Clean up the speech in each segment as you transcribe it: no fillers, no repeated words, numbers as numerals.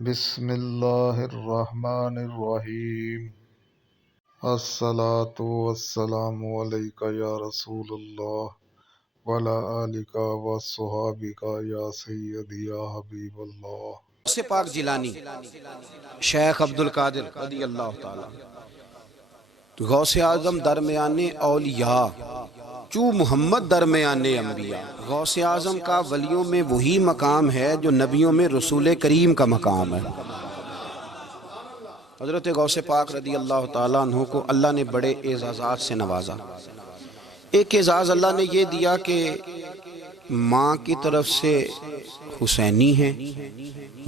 بسم اللہ الرحمن الرحیم۔ الصلاۃ والسلام علیک یا رسول اللہ وعلی آلک وصحابک یا سیدی یا حبیب اللہ۔ سے پاک جیلانی شیخ عبدالقادر رضی اللہ تعالیٰ غوث اعظم درمیان اولیاء چو محمد درمیان انبیاء۔ غوث اعظم کا ولیوں میں وہی مقام ہے جو نبیوں میں رسول کریم کا مقام ہے۔ حضرت غوث پاک رضی اللہ تعالیٰ عنہ کو اللہ نے بڑے اعزازات سے نوازا۔ ایک اعزاز اللہ نے یہ دیا کہ ماں کی طرف سے حسینی ہے،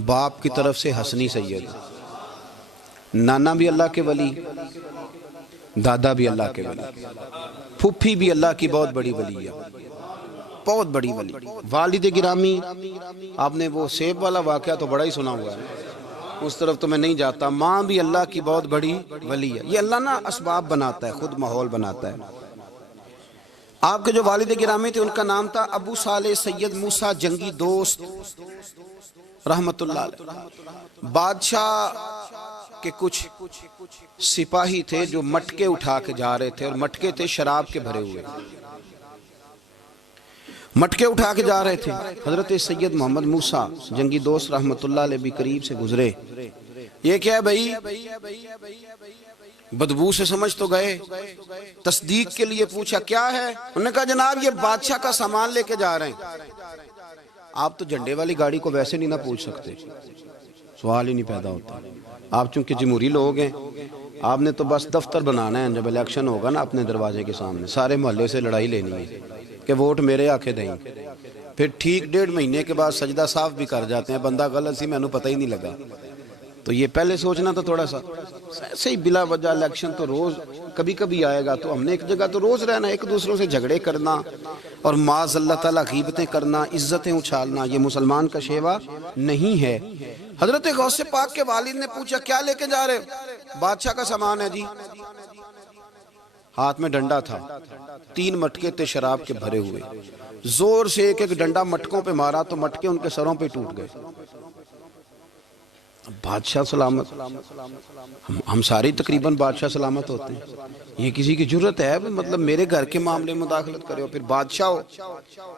باپ کی طرف سے حسنی سید، نانا بھی اللہ کے ولی، دادا بھی اللہ کے ولی، پھوپھی بھی اللہ کی بہت بڑی ولی ہے، بہت بڑی ولی۔ والد گرامی، آپ نے وہ سیب والا واقعہ تو بڑا ہی سنا ہوا ہے، اس طرف تو میں نہیں جاتا۔ ماں بھی اللہ کی بہت بڑی ولی ہے۔ یہ اللہ نا اسباب بناتا ہے، خود ماحول بناتا ہے۔ آپ کے جو والد گرامی تھے ان کا نام تھا ابو صالح سید موسیٰ جنگی دوست رحمت اللہ علیہ۔ بادشاہ کے کچھ سپاہی تھے جو مٹکے اٹھا کے جا رہے تھے، اور مٹکے تھے شراب کے بھرے ہوئے، مٹکے اٹھا کے جا رہے تھے۔ حضرت سید محمد موسیٰ جنگی دوست رحمت اللہ علیہ بھی قریب سے گزرے۔ یہ کیا ہے بھائی؟ بدبو سے سمجھ تو گئے، تصدیق کے لیے پوچھا کیا ہے؟ انہوں نے کہا جناب یہ بادشاہ کا سامان لے کے جا رہے ہیں۔ آپ تو جھنڈے والی گاڑی کو ویسے نہیں نہ پوچھ سکتے، سوال ہی نہیں پیدا ہوتا۔ آپ چونکہ جمہوری لوگ ہیں، آپ نے تو بس دفتر بنانا ہے، جب الیکشن ہوگا نا اپنے دروازے کے سامنے سارے محلے سے لڑائی لینی ہے کہ ووٹ میرے آکے دیں، پھر ٹھیک 1.5 مہینے کے بعد سجدہ صاف بھی کر جاتے ہیں، بندہ غلط سی میں نے پتہ ہی نہیں لگا۔ تو یہ پہلے سوچنا تو تھوڑا سا صحیح، بلا وجہ الیکشن تو روز کبھی کبھی آئے گا، تو ہم نے ایک جگہ تو روز رہنا، ایک دوسروں سے جھگڑے کرنا اور معاذ اللہ تعالیٰ غیبتیں کرنا، عزتیں اچھالنا، یہ مسلمان کا شیوا نہیں ہے۔ حضرت غوث پاک کے والد نے پوچھا کیا لے کے جا رہے؟ بادشاہ کا سامان ہے جی۔ ہاتھ میں ڈنڈا تھا، 3 مٹکے تھے شراب کے بھرے ہوئے، زور سے ایک ایک ڈنڈا مٹکوں پہ مارا تو مٹکے ان کے سروں پہ ٹوٹ گئے۔ بادشاہ سلامت، ہم ساری تقریباً بادشاہ سلامت ہوتے ہیں، یہ کسی کی جرت ہے مطلب میرے گھر کے معاملے میں مداخلت کرے ہو، پھر بادشاہ ہو۔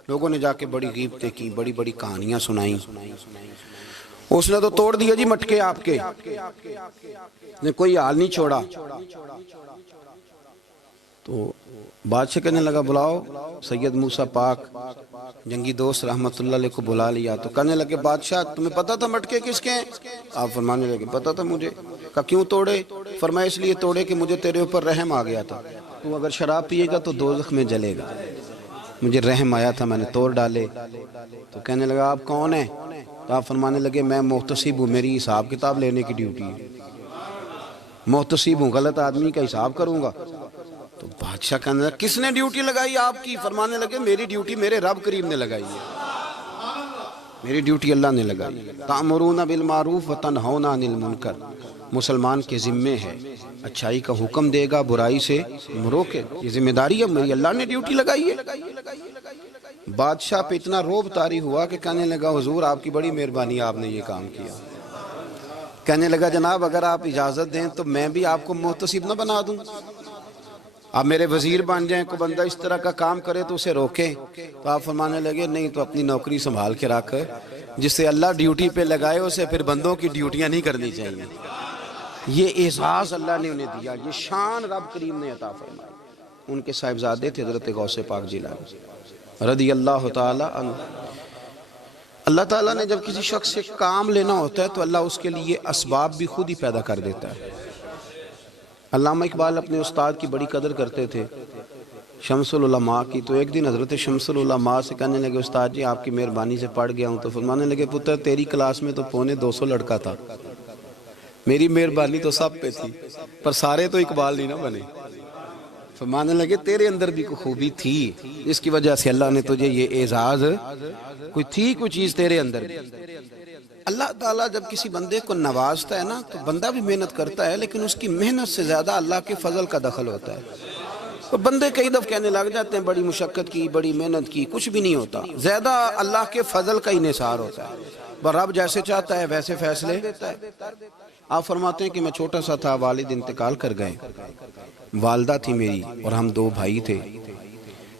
لوگوں نے جا کے بڑی غیبتیں کی، بڑی بڑی کہانیاں سنائیں۔ اس نے تو توڑ دیا جی مٹکے آپ کے، نے کوئی حال نہیں چھوڑا۔ تو بادشاہ کہنے لگا بلاؤ سید موسیٰ پاک جنگی دوست رحمت اللہ علیہ کو بلا لیا۔ تو کہنے لگے بادشاہ تمہیں پتا تھا مٹکے کس کے ہیں؟ آپ فرمانے لگے پتا تھا مجھے۔ کہا کیوں توڑے؟ فرمایا اس لیے توڑے کہ مجھے تیرے اوپر رحم آ گیا تھا، تو اگر شراب پیے گا تو دوزخ میں جلے گا، مجھے رحم آیا تھا میں نے توڑ ڈالے۔ تو کہنے لگا آپ کون ہیں؟ تو آپ فرمانے لگے میں محتسب ہوں، میری حساب کتاب لینے کی ڈیوٹی ہے، محتسب ہوں، غلط آدمی کا حساب کروں گا۔ تو بادشاہ کہنے لگا کس نے ڈیوٹی لگائی آپ کی؟ فرمانے لگے میری ڈیوٹی میرے رب کریم نے لگائی ہے، میری ڈیوٹی اللہ نے لگائی۔ تأمرون بالمعروف وتنہون عن المنکر، مسلمان کے ذمے ہے اچھائی کا حکم دے گا، برائی سے روکے، یہ ذمہ داری ہے میری، اللہ نے ڈیوٹی لگائی ہے۔ بادشاہ پہ اتنا روب طاری ہوا کہ کہنے لگا حضور آپ کی بڑی مہربانی، آپ نے یہ کام کیا۔ کہنے لگا جناب اگر آپ اجازت دیں تو میں بھی آپ کو محتسب نہ بنا دوں، آپ میرے وزیر بن جائیں، کوئی بندہ اس طرح کا کام کرے تو اسے روکیں۔ تو آپ فرمانے لگے نہیں، تو اپنی نوکری سنبھال کے رکھ، جس سے اللہ ڈیوٹی پہ لگائے اسے پھر بندوں کی ڈیوٹیاں نہیں کرنی چاہیے۔ یہ اعزاز اللہ نے انہیں دیا، یہ شان رب کریم نے عطا فرمائی۔ ان کے صاحبزادے تھے حضرت غوث پاک جیلانی رضی اللہ تعالی عنہ۔ اللہ تعالیٰ نے جب کسی شخص سے کام لینا ہوتا ہے تو اللہ اس کے لیے اسباب بھی خود ہی پیدا کر دیتا ہے۔ علامہ اقبال اپنے استاد کی بڑی قدر کرتے تھے، شمس العلماء کی۔ تو ایک دن حضرت شمس العلماء سے کہنے لگے استاد جی آپ کی مہربانی سے پڑھ گیا ہوں۔ تو فرمانے لگے پتر تیری کلاس میں تو 250 لڑکا تھا، میری مہربانی تو سب پہ تھی، پر سارے تو اقبال نہیں نہ بنے۔ فرمانے لگے تیرے اندر بھی کوئی خوبی تھی، اس کی وجہ سے اللہ نے تجھے یہ اعزاز، کوئی تھی کوئی چیز تیرے اندر بھی۔ اللہ تعالیٰ جب کسی بندے کو نوازتا ہے نا تو بندہ بھی محنت کرتا ہے، لیکن اس کی محنت سے زیادہ اللہ کے فضل کا دخل ہوتا ہے۔ تو بندے کئی دفعہ کہنے لگ جاتے ہیں بڑی مشقت کی، بڑی محنت کی، کچھ بھی نہیں ہوتا، زیادہ اللہ کے فضل کا انحصار ہوتا ہے۔ رب جیسے چاہتا ہے ویسے فیصلے دیتا ہے۔ آپ فرماتے ہیں کہ میں چھوٹا سا تھا، والد انتقال کر گئے، والدہ تھی میری اور ہم 2 بھائی تھے۔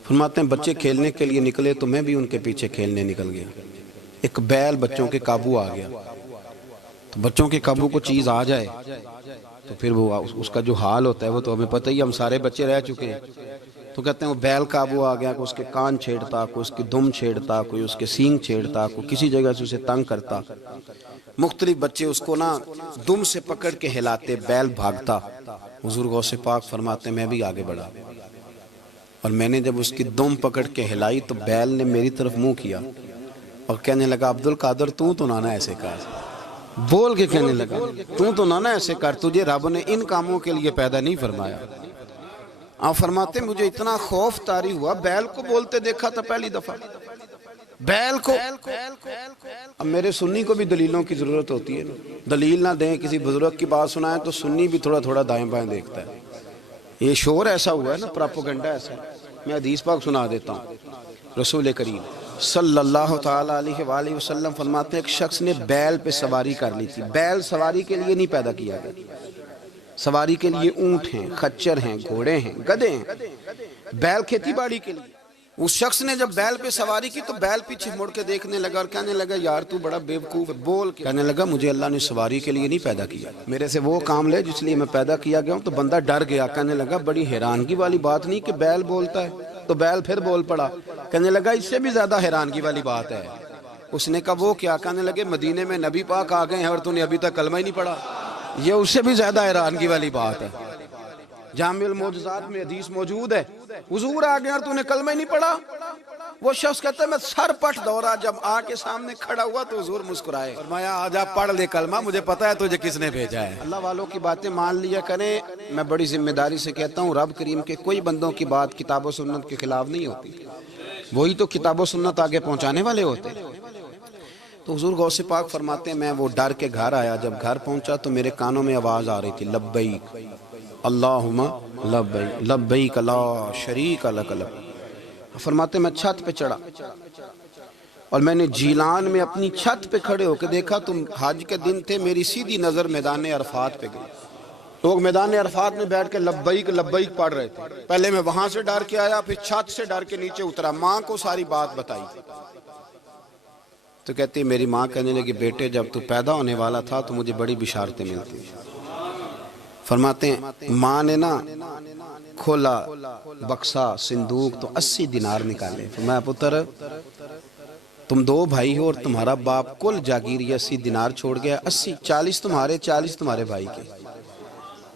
فرماتے ہیں بچے کھیلنے کے لیے نکلے تو میں بھی ان کے پیچھے کھیلنے نکل گیا۔ ایک بیل بچوں کے قابو آ گیا، تو بچوں کے قابو کو چیز آ جائے تو پھر وہ اس کا جو حال ہوتا ہے وہ تو ہمیں پتہ ہی، ہم سارے بچے رہ چکے ہیں۔ تو کہتے ہیں وہ بیل قابو آ گیا، کوئی اس کے کان چھیڑتا، کوئی اس کی دم چھیڑتا، کوئی اس کے سینگ چھیڑتا، کوئی کسی جگہ سے اسے تنگ کرتا۔ مختلف بچے اس کو نا دم سے پکڑ کے ہلاتے، بیل بھاگتا۔ حضور غوث پاک فرماتے ہیں میں بھی آگے بڑھا، اور میں نے جب اس کی دم پکڑ کے ہلائی تو بیل نے میری طرف منہ کیا اور کہنے لگا عبد القادر تو نہ ایسے کر، بول کے کہنے لگا تو نہ ایسے کر، تجھے رب نے ان کاموں کے لیے پیدا نہیں فرمایا۔ آپ فرماتے مجھے اتنا خوف طاری ہوا، بیل کو بولتے دیکھا تھا پہلی دفعہ، بیل کو۔ اب میرے سنی کو بھی دلیلوں کی ضرورت ہوتی ہے نا، دلیل نہ دیں، کسی بزرگ کی بات سنائیں تو سنی بھی تھوڑا تھوڑا دائیں بائیں دیکھتا ہے۔ یہ شور ایسا ہوا ہے نا، پراپوگنڈا ایسا ہے۔ میں حدیث پاک سنا دیتا ہوں۔ رسول کریم صلی اللہ تعالیٰ علیہ وآلہ وسلم فرماتے ہیں ایک شخص نے بیل پہ سواری کر لی تھی۔ بیل سواری کے لیے نہیں پیدا کیا گیا، سواری کے لیے اونٹ ہیں، خچر ہیں، گھوڑے ہیں، گدھے ہیں، بیل کھیتی باڑی کے لیے۔ اس شخص نے جب بیل پہ سواری کی تو بیل پیچھے مڑ کے دیکھنے لگا اور کہنے لگا یار تو بڑا بیوقوف ہے، بول کے کہنے لگا مجھے اللہ نے سواری کے لیے نہیں پیدا کیا، میرے سے وہ کام لے جس لیے میں پیدا کیا گیا ہوں۔ تو بندہ ڈر گیا، کہنے لگا بڑی حیرانگی والی بات نہیں کہ بیل بولتا ہے، تو بیل پھر بول پڑا۔ کہنے لگا اس سے بھی زیادہ حیرانگی والی بات ہے۔ اس نے کہا وہ کیا؟ کہنے لگے مدینے میں نبی پاک آ گئے ہیں اور تو نے ابھی تک کلمہ ہی نہیں پڑھا، یہ اس سے بھی زیادہ حیرانگی والی بات ہے۔ جامع المعجزات میں حدیث موجود ہے، حضور آ گئے اور تو نے کلمہ ہی نہیں پڑھا۔ وہ شخص کہتا ہے میں سر پٹ دورا، جب آ کے سامنے کھڑا ہوا تو حضور مسکرائے، فرمایا آجا پڑھ لے کلمہ، مجھے پتا ہے تجھے کس نے بھیجا ہے۔ اللہ والوں کی باتیں مان لیا کریں، میں بڑی ذمہ داری سے کہتا ہوں رب کریم کے کوئی بندوں کی بات کتاب و سنت کے خلاف نہیں ہوتی، وہی تو کتاب و سنت آگے پہنچانے والے ہوتے۔ تو حضور غوث پاک فرماتے ہیں میں وہ ڈر کے گھر آیا، جب گھر پہنچا تو میرے کانوں میں آواز آ رہی تھی لبیک اللہم لبیک لبیک لا شریک لک لبیک۔ فرماتے میں چھت پہ چڑھا اور میں نے جیلان میں اپنی چھت پہ کھڑے ہو کے دیکھا، تم حج کے دن تھے، میری سیدھی نظر میدان عرفات پہ گئی، لوگ میدان عرفات میں بیٹھ کے لبیک لبیک پڑھ رہے تھے۔ پہلے میں وہاں سے ڈر کے آیا، پھر چھت سے ڈر کے نیچے اترا، ماں کو ساری بات بتائی تو کہتی میری ماں کہنے لگی بیٹے جب تو پیدا ہونے والا تھا تو مجھے بڑی بشارتیں ملتی۔ فرماتے ہیں ماں نے نا کھولا بکسا صندوق تو 80 دینار نکالے، فرمایا پتر تم 2 بھائی ہو اور تمہارا باپ کل جاگیر 80 دینار چھوڑ گیا، 80 40 تمہارے 40 تمہارے بھائی کے۔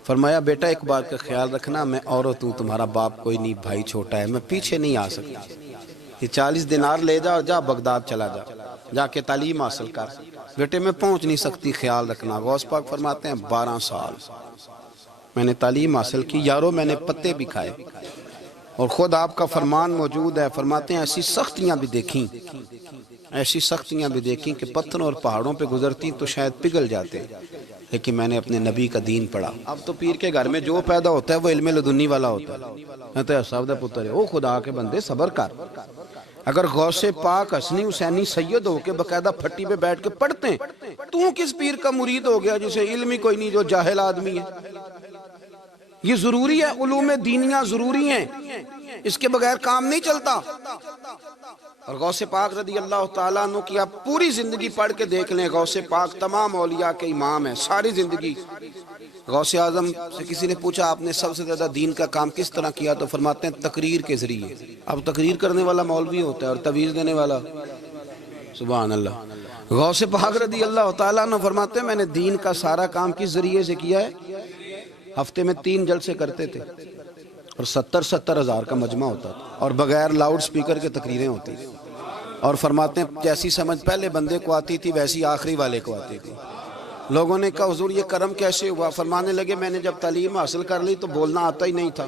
فرمایا بیٹا ایک بات کا خیال رکھنا، میں عورت ہوں، تمہارا باپ کوئی نہیں، بھائی چھوٹا ہے، میں پیچھے نہیں آ سکتا، یہ 40 دینار لے جا اور جا بغداد چلا جا کے تعلیم حاصل کر، بیٹے میں پہنچ نہیں سکتی، خیال رکھنا۔ غوث پاک فرماتے ہیں 12 سال میں نے تعلیم حاصل کی یارو، میں نے پتے بھی کھائے، اور خود آپ کا فرمان موجود ہے، فرماتے ہیں ایسی سختیاں بھی دیکھیں، ایسی سختیاں بھی دیکھیں کہ پتھروں اور پہاڑوں پہ گزرتی تو شاید پگھل جاتے، لیکن میں نے اپنے نبی کا دین پڑھا۔ اب تو پیر کے گھر میں جو پیدا ہوتا ہے وہ علم لدنی والا ہوتا ہے، کہتے ہیں صاحب دا پتر ہے، او خدا کے بندے صبر کر۔ اگر غوث پاک حسنی حسینی سید ہو کے باقاعدہ پھٹی پہ بیٹھ کے پڑھتے ہیں، تو کس پیر کا مرید ہو گیا جسے علم ہی کوئی نہیں، جو جاہل آدمی ہے؟ یہ ضروری ہے، علوم دینیاں ضروری ہیں، اس کے بغیر کام نہیں چلتا۔ اور غوث پاک رضی اللہ تعالیٰ عنہ کی آپ پوری زندگی پڑھ کے دیکھ لیں، غوث پاک تمام اولیاء کے امام ہیں، ساری زندگی۔ غوث اعظم سے کسی نے پوچھا آپ نے سب سے زیادہ دین کا کام کس طرح کیا، تو فرماتے ہیں تقریر کے ذریعے۔ اب تقریر کرنے والا مولوی ہوتا ہے اور تویز دینے والا، سبحان اللہ۔ غوث پاک رضی اللہ تعالیٰ عنہ فرماتے ہیں میں نے دین کا سارا کام کس ذریعے سے کیا ہے، ہفتے میں 3 جلسے کرتے تھے اور 70 ہزار کا مجمع ہوتا تھا، اور بغیر لاؤڈ سپیکر کے تقریریں ہوتی تھیں، اور فرماتے ہیں جیسی سمجھ پہلے بندے کو آتی تھی ویسی آخری والے کو آتی تھی۔ لوگوں نے کہا حضور یہ کرم کیسے ہوا؟ فرمانے لگے میں نے جب تعلیم حاصل کر لی تو بولنا آتا ہی نہیں تھا،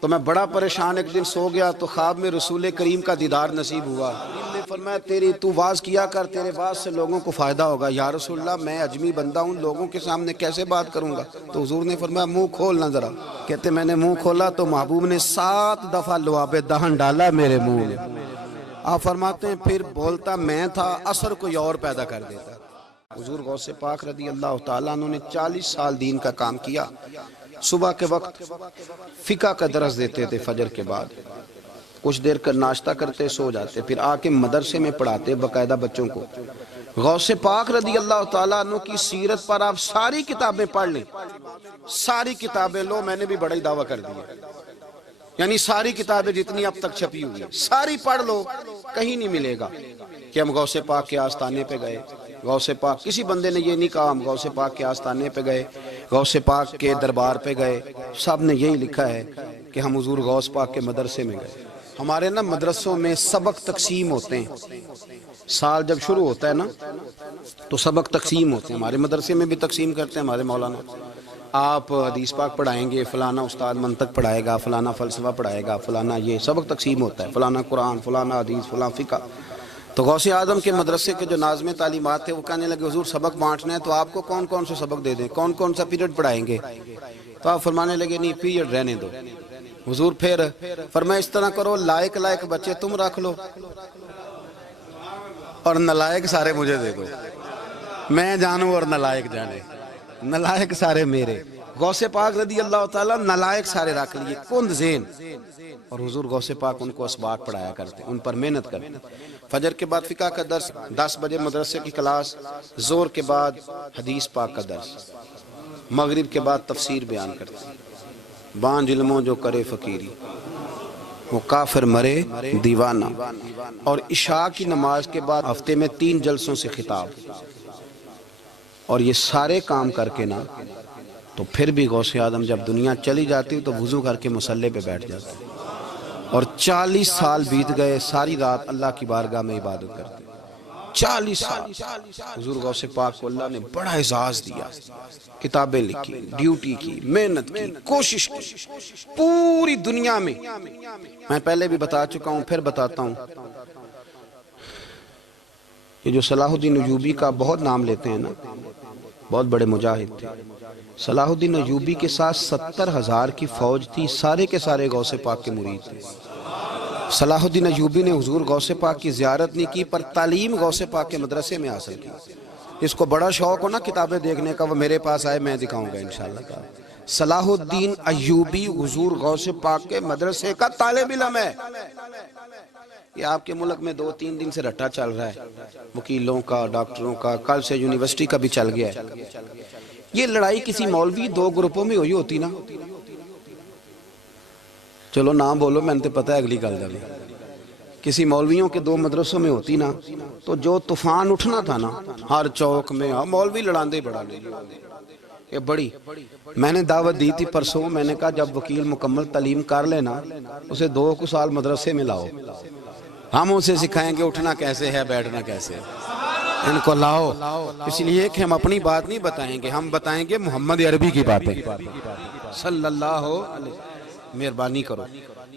تو میں بڑا پریشان، ایک دن سو گیا تو خواب میں رسول کریم کا دیدار نصیب ہوا۔ نے فرمایا تو واز کیا کر، تیرے واز سے لوگوں کو فائدہ ہوگا۔ یا رسول اللہ میں اجمی بندہ ہوں، لوگوں کے سامنے کیسے بات کروں گا؟ تو حضور نے فرمایا منہ کھولنا ذرا۔ کہتے میں نے منہ کھولا تو محبوب نے 7 دفعہ لعاب دہن ڈالا میرے منہ میں۔ آپ فرماتے ہیں پھر بولتا میں تھا، اثر کوئی اور پیدا کر دیتا۔ حضور غوث پاک رضی اللہ تعالیٰ عنہ نے 40 سال دین کا کام کیا۔ صبح کے وقت فقہ کا درس دیتے تھے فجر کے بعد، کچھ دیر کر ناشتہ کرتے سو جاتے، پھر آ کے مدرسے میں پڑھاتے باقاعدہ بچوں کو۔ غوث پاک رضی اللہ تعالیٰ عنہ کی سیرت پر آپ ساری کتابیں پڑھ لیں، ساری کتابیں لو، میں نے بھی بڑا ہی دعویٰ کر دیا، یعنی ساری کتابیں جتنی اب تک چھپی ہوئی ہیں ساری پڑھ لو، کہیں نہیں ملے گا کہ ہم غوث پاک کے آستانے پہ گئے۔ غوث پاک کسی بندے نے یہ نہیں کہا ہم غوث پاک کے آستانے پہ گئے، غوث پاک کے دربار پہ گئے، سب نے یہی لکھا ہے کہ ہم حضور غوث پاک کے مدرسے میں گئے۔ ہمارے نا مدرسوں میں سبق تقسیم ہوتے ہیں، سال جب شروع ہوتا ہے نا تو سبق تقسیم ہوتے ہیں، ہمارے مدرسے میں بھی تقسیم کرتے ہیں ہمارے مولانا۔ آپ حدیث پاک پڑھائیں گے، فلانا استاد منطق پڑھائے گا، فلانا فلسفہ پڑھائے گا، فلانا یہ سبق تقسیم ہوتا ہے، فلانا قرآن، فلانا حدیث، فلاں فقہ۔ تو غوث اعظم کے مدرسے کے جو ناظم تعلیمات تھے وہ کہنے لگے حضور سبق بانٹنا ہے تو آپ کو کون کون سے سبق دے دیں، کون کون سا پیریڈ پڑھائیں گے؟ تو آپ فرمانے لگے نہیں پیریڈ رہنے دو۔ حضور پھر فرمایا اس طرح کرو، لائق لائق بچے تم رکھ لو اور نالائق سارے مجھے دے دو، میں جانوں اور نالائق جانے، نالائق سارے میرے۔ غوث پاک رضی اللہ تعالیٰ نالائق سارے رکھ لیے، کند ذہن، اور حضور غوث پاک ان کو اسباق پڑھایا کرتے، ان پر محنت کرتے۔ فجر کے بعد فقہ کا درس، 10 بجے مدرسے کی کلاس، زور کے بعد حدیث پاک کا درس، مغرب کے بعد تفسیر بیان کرتے۔ بانج علموں جو کرے فقیری وہ کافر مرے دیوانہ، اور عشاء کی نماز کے بعد ہفتے میں 3 جلسوں سے خطاب، اور یہ سارے کام کر کے نا تو پھر بھی غوث اعظم جب دنیا چلی جاتی تو وضو کر کے مصلی پہ بیٹھ جاتے، اور 40 سال بیت گئے، ساری رات اللہ کی بارگاہ میں عبادت کرتے۔ 40 سال حضور غوث پاک کو اللہ نے بڑا اعزاز دیا، کتابیں لکھی، ڈیوٹی کی، محنت کی، کوشش کی پوری دنیا میں۔ میں پہلے بھی بتا چکا ہوں، پھر بتاتا ہوں، یہ جو صلاح الدین ایوبی کا بہت نام لیتے ہیں نا، بہت بڑے مجاہد تھے۔ صلاح الدین ایوبی کے ساتھ 70,000 کی فوج تھی، سارے کے سارے غوث پاک کے مرید تھے۔ صلاح الدین ایوبی نے حضور غوث پاک کی زیارت نہیں کی، پر تعلیم غوث پاک کے مدرسے میں حاصل کی۔ اس کو بڑا شوق ہو نا کتابیں دیکھنے کا، وہ میرے پاس آئے، میں دکھاؤں گا انشاءاللہ۔ صلاح الدین ایوبی حضور غوث پاک کے مدرسے کا طالب علم ہے۔ یہ آپ کے ملک میں 2-3 دن سے رٹا چل رہا ہے، وکیلوں کا، ڈاکٹروں کا، کل سے یونیورسٹی کا بھی چل گیا ہے۔ یہ لڑائی کسی مولوی 2 گروپوں میں ہوئی ہوتی نا، چلو نام بولو، میں نے پتہ ہے اگلی گل جانے، کسی مولویوں کے 2 مدرسوں میں ہوتی نا تو جو طوفان اٹھنا تھا نا ہر چوک میں، مولوی لڑاندے بڑا لے یہ بڑی۔ میں نے دعوت دی تھی پرسوں، میں نے کہا جب وکیل مکمل تعلیم کر لینا اسے 2 سال مدرسے میں لاؤ، ہم اسے سکھائیں گے اٹھنا کیسے ہے، بیٹھنا کیسے ہے، ان کو لاؤ۔ اس لیے کہ ہم اپنی بات نہیں بتائیں گے، ہم بتائیں گے محمد عربی کی باتیں صلی اللہ علیہ۔ مہربانی کرو،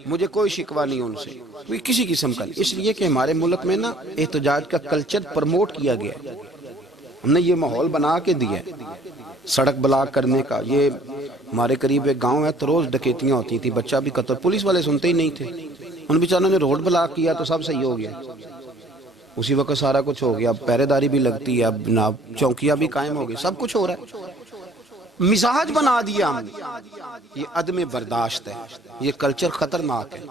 مجھے کوئی شکوہ نہیں ان سے، کوئی کسی قسم کا نہیں، اس لیے کہ ہمارے ملک میں نا احتجاج کا کلچر پرموٹ کیا گیا ہے، ہم نے یہ ماحول بنا کے دیا ہے سڑک بلاک کرنے کا۔ یہ ہمارے قریب ایک گاؤں ہے تو روز ڈکیتیاں ہوتی تھی، بچہ بھی قتل، پولیس والے سنتے ہی نہیں تھے، ان بیچاروں نے روڈ بلاک کیا تو سب صحیح ہو گیا، اسی وقت سارا کچھ ہو گیا، اب پہرے داری بھی لگتی ہے، اب جناب چوکیاں بھی قائم ہو گئی، سب کچھ ہو رہا ہے۔ مزاج بنا دیا ہم نے، یہ عدم برداشت ہے، یہ کلچر خطرناک ہے،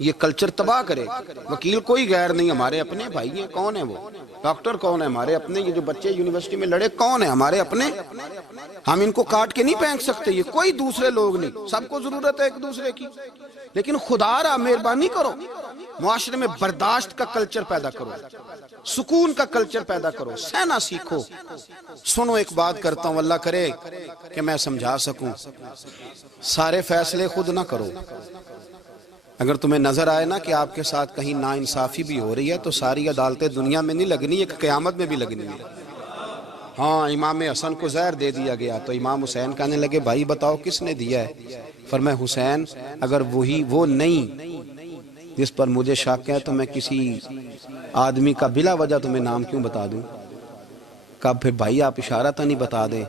یہ کلچر تباہ کرے۔ وکیل کوئی غیر نہیں، ہمارے اپنے بھائی ہیں، کون ہیں وہ؟ ڈاکٹر کون ہے ہمارے اپنے؟ یہ جو بچے یونیورسٹی میں لڑے کون ہیں؟ ہمارے اپنے۔ ہم ان کو کاٹ کے نہیں پھینک سکتے، یہ کوئی دوسرے لوگ نہیں، سب کو ضرورت ہے ایک دوسرے کی، لیکن خدا را مہربانی کرو، معاشرے میں برداشت کا کلچر پیدا کرو، سکون کا کلچر پیدا کرو، سہنا سیکھو۔ سنو ایک بات کرتا ہوں، اللہ کرے کہ میں سمجھا سکوں، سارے فیصلے خود نہ کرو۔ اگر تمہیں نظر آئے نا کہ آپ کے ساتھ کہیں ناانصافی بھی ہو رہی ہے تو ساری عدالتیں دنیا میں نہیں لگنی، ایک قیامت میں بھی لگنی ہے۔ ہاں امام حسن کو زہر دے دیا گیا تو امام حسین کہنے لگے بھائی بتاؤ کس نے دیا ہے؟ فرمایا حسین اگر وہی وہ نہیں جس پر مجھے شک ہے تو میں کسی آدمی کا بلا وجہ تمہیں نام کیوں بتا دوں؟ کہا پھر بھائی آپ اشارہ تو نہیں بتا دیں؟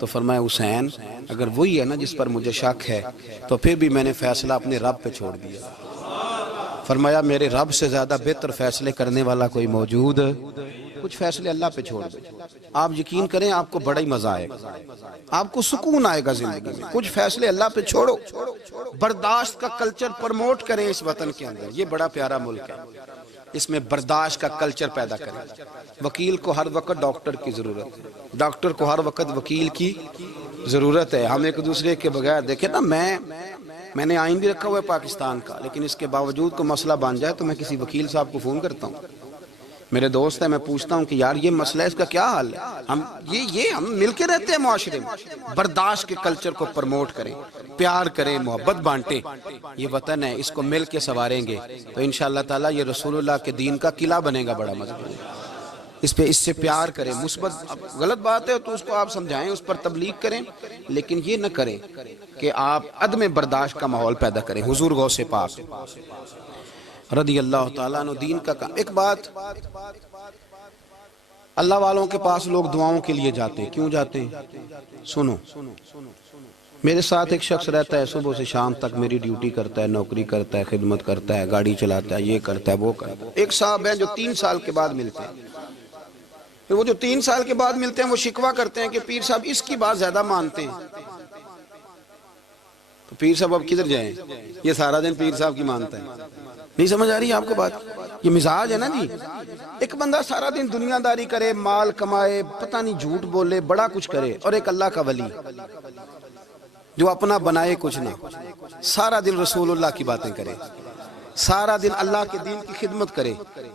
تو فرمایا حسین اگر وہی ہے نا جس پر مجھے شک ہے تو پھر بھی میں نے فیصلہ اپنے رب پہ چھوڑ دیا۔ فرمایا میرے رب سے زیادہ بہتر فیصلے کرنے والا کوئی موجود، کچھ فیصلے اللہ پہ چھوڑ دو، آپ یقین کریں آپ کو بڑا ہی مزہ آئے گا، آپ کو سکون آئے گا زندگی میں۔ کچھ فیصلے اللہ پہ چھوڑو، برداشت کا کلچر پروموٹ کریں اس وطن کے اندر، یہ بڑا پیارا ملک ہے، اس میں برداشت کا کلچر پیدا کریں۔ وکیل کو ہر وقت ڈاکٹر کی ضرورت ہے، ڈاکٹر کو ہر وقت وکیل کی ضرورت ہے۔ ہم ایک دوسرے کے بغیر دیکھیں نا، میں نے آئین بھی رکھا ہوا ہے پاکستان کا، لیکن اس کے باوجود کوئی مسئلہ بن جائے تو میں کسی وکیل صاحب کو فون کرتا ہوں، میرے دوست ہے، میں پوچھتا ہوں کہ یار یہ مسئلہ ہے، اس کا کیا حل ہے؟ ہم مل کے رہتے ہیں معاشرے میں، برداشت کے کلچر کو پروموٹ کریں، پیار کریں، محبت بانٹیں، یہ وطن ہے، اس کو مل کے سنواریں گے تو انشاءاللہ تعالیٰ یہ رسول اللہ کے دین کا قلعہ بنے گا بڑا مضبوط۔ اس سے پیار کریں، مثبت غلط بات ہے تو اس کو آپ سمجھائیں، اس پر تبلیغ کریں، لیکن یہ نہ کریں کہ آپ عدم برداشت کا ماحول پیدا کریں۔ حضور غوث پاک رضی اللہ تعالیٰ عنہ دین کا کام۔ ایک بات، اللہ والوں کے پاس لوگ دعاؤں کے لیے جاتے ہیں، کیوں جاتے ہیں؟ سنو، میرے ساتھ ایک شخص رہتا ہے، صبح سے شام تک میری ڈیوٹی کرتا ہے، نوکری کرتا ہے، خدمت کرتا ہے، گاڑی چلاتا ہے، یہ کرتا ہے وہ کرتا ہے۔ ایک صاحب ہیں جو 3 سال کے بعد ملتے ہیں، پھر وہ جو 3 سال کے بعد ملتے ہیں وہ شکوہ کرتے ہیں کہ پیر صاحب اس کی بات زیادہ مانتے ہیں۔ تو پیر صاحب اب کدھر جائیں؟ یہ سارا دن پیر صاحب کی مانتا ہے، نہیں سمجھ آ رہی ہے آپ کو بات؟ یہ مزاج ہے نا جی۔ ایک بندہ سارا دن دنیا داری کرے، مال کمائے، پتہ نہیں جھوٹ بولے، بڑا کچھ کرے، اور ایک اللہ کا ولی جو اپنا بنائے کچھ نہ، سارا دن رسول اللہ کی باتیں کرے، سارا دن اللہ کے دین کی خدمت کرے،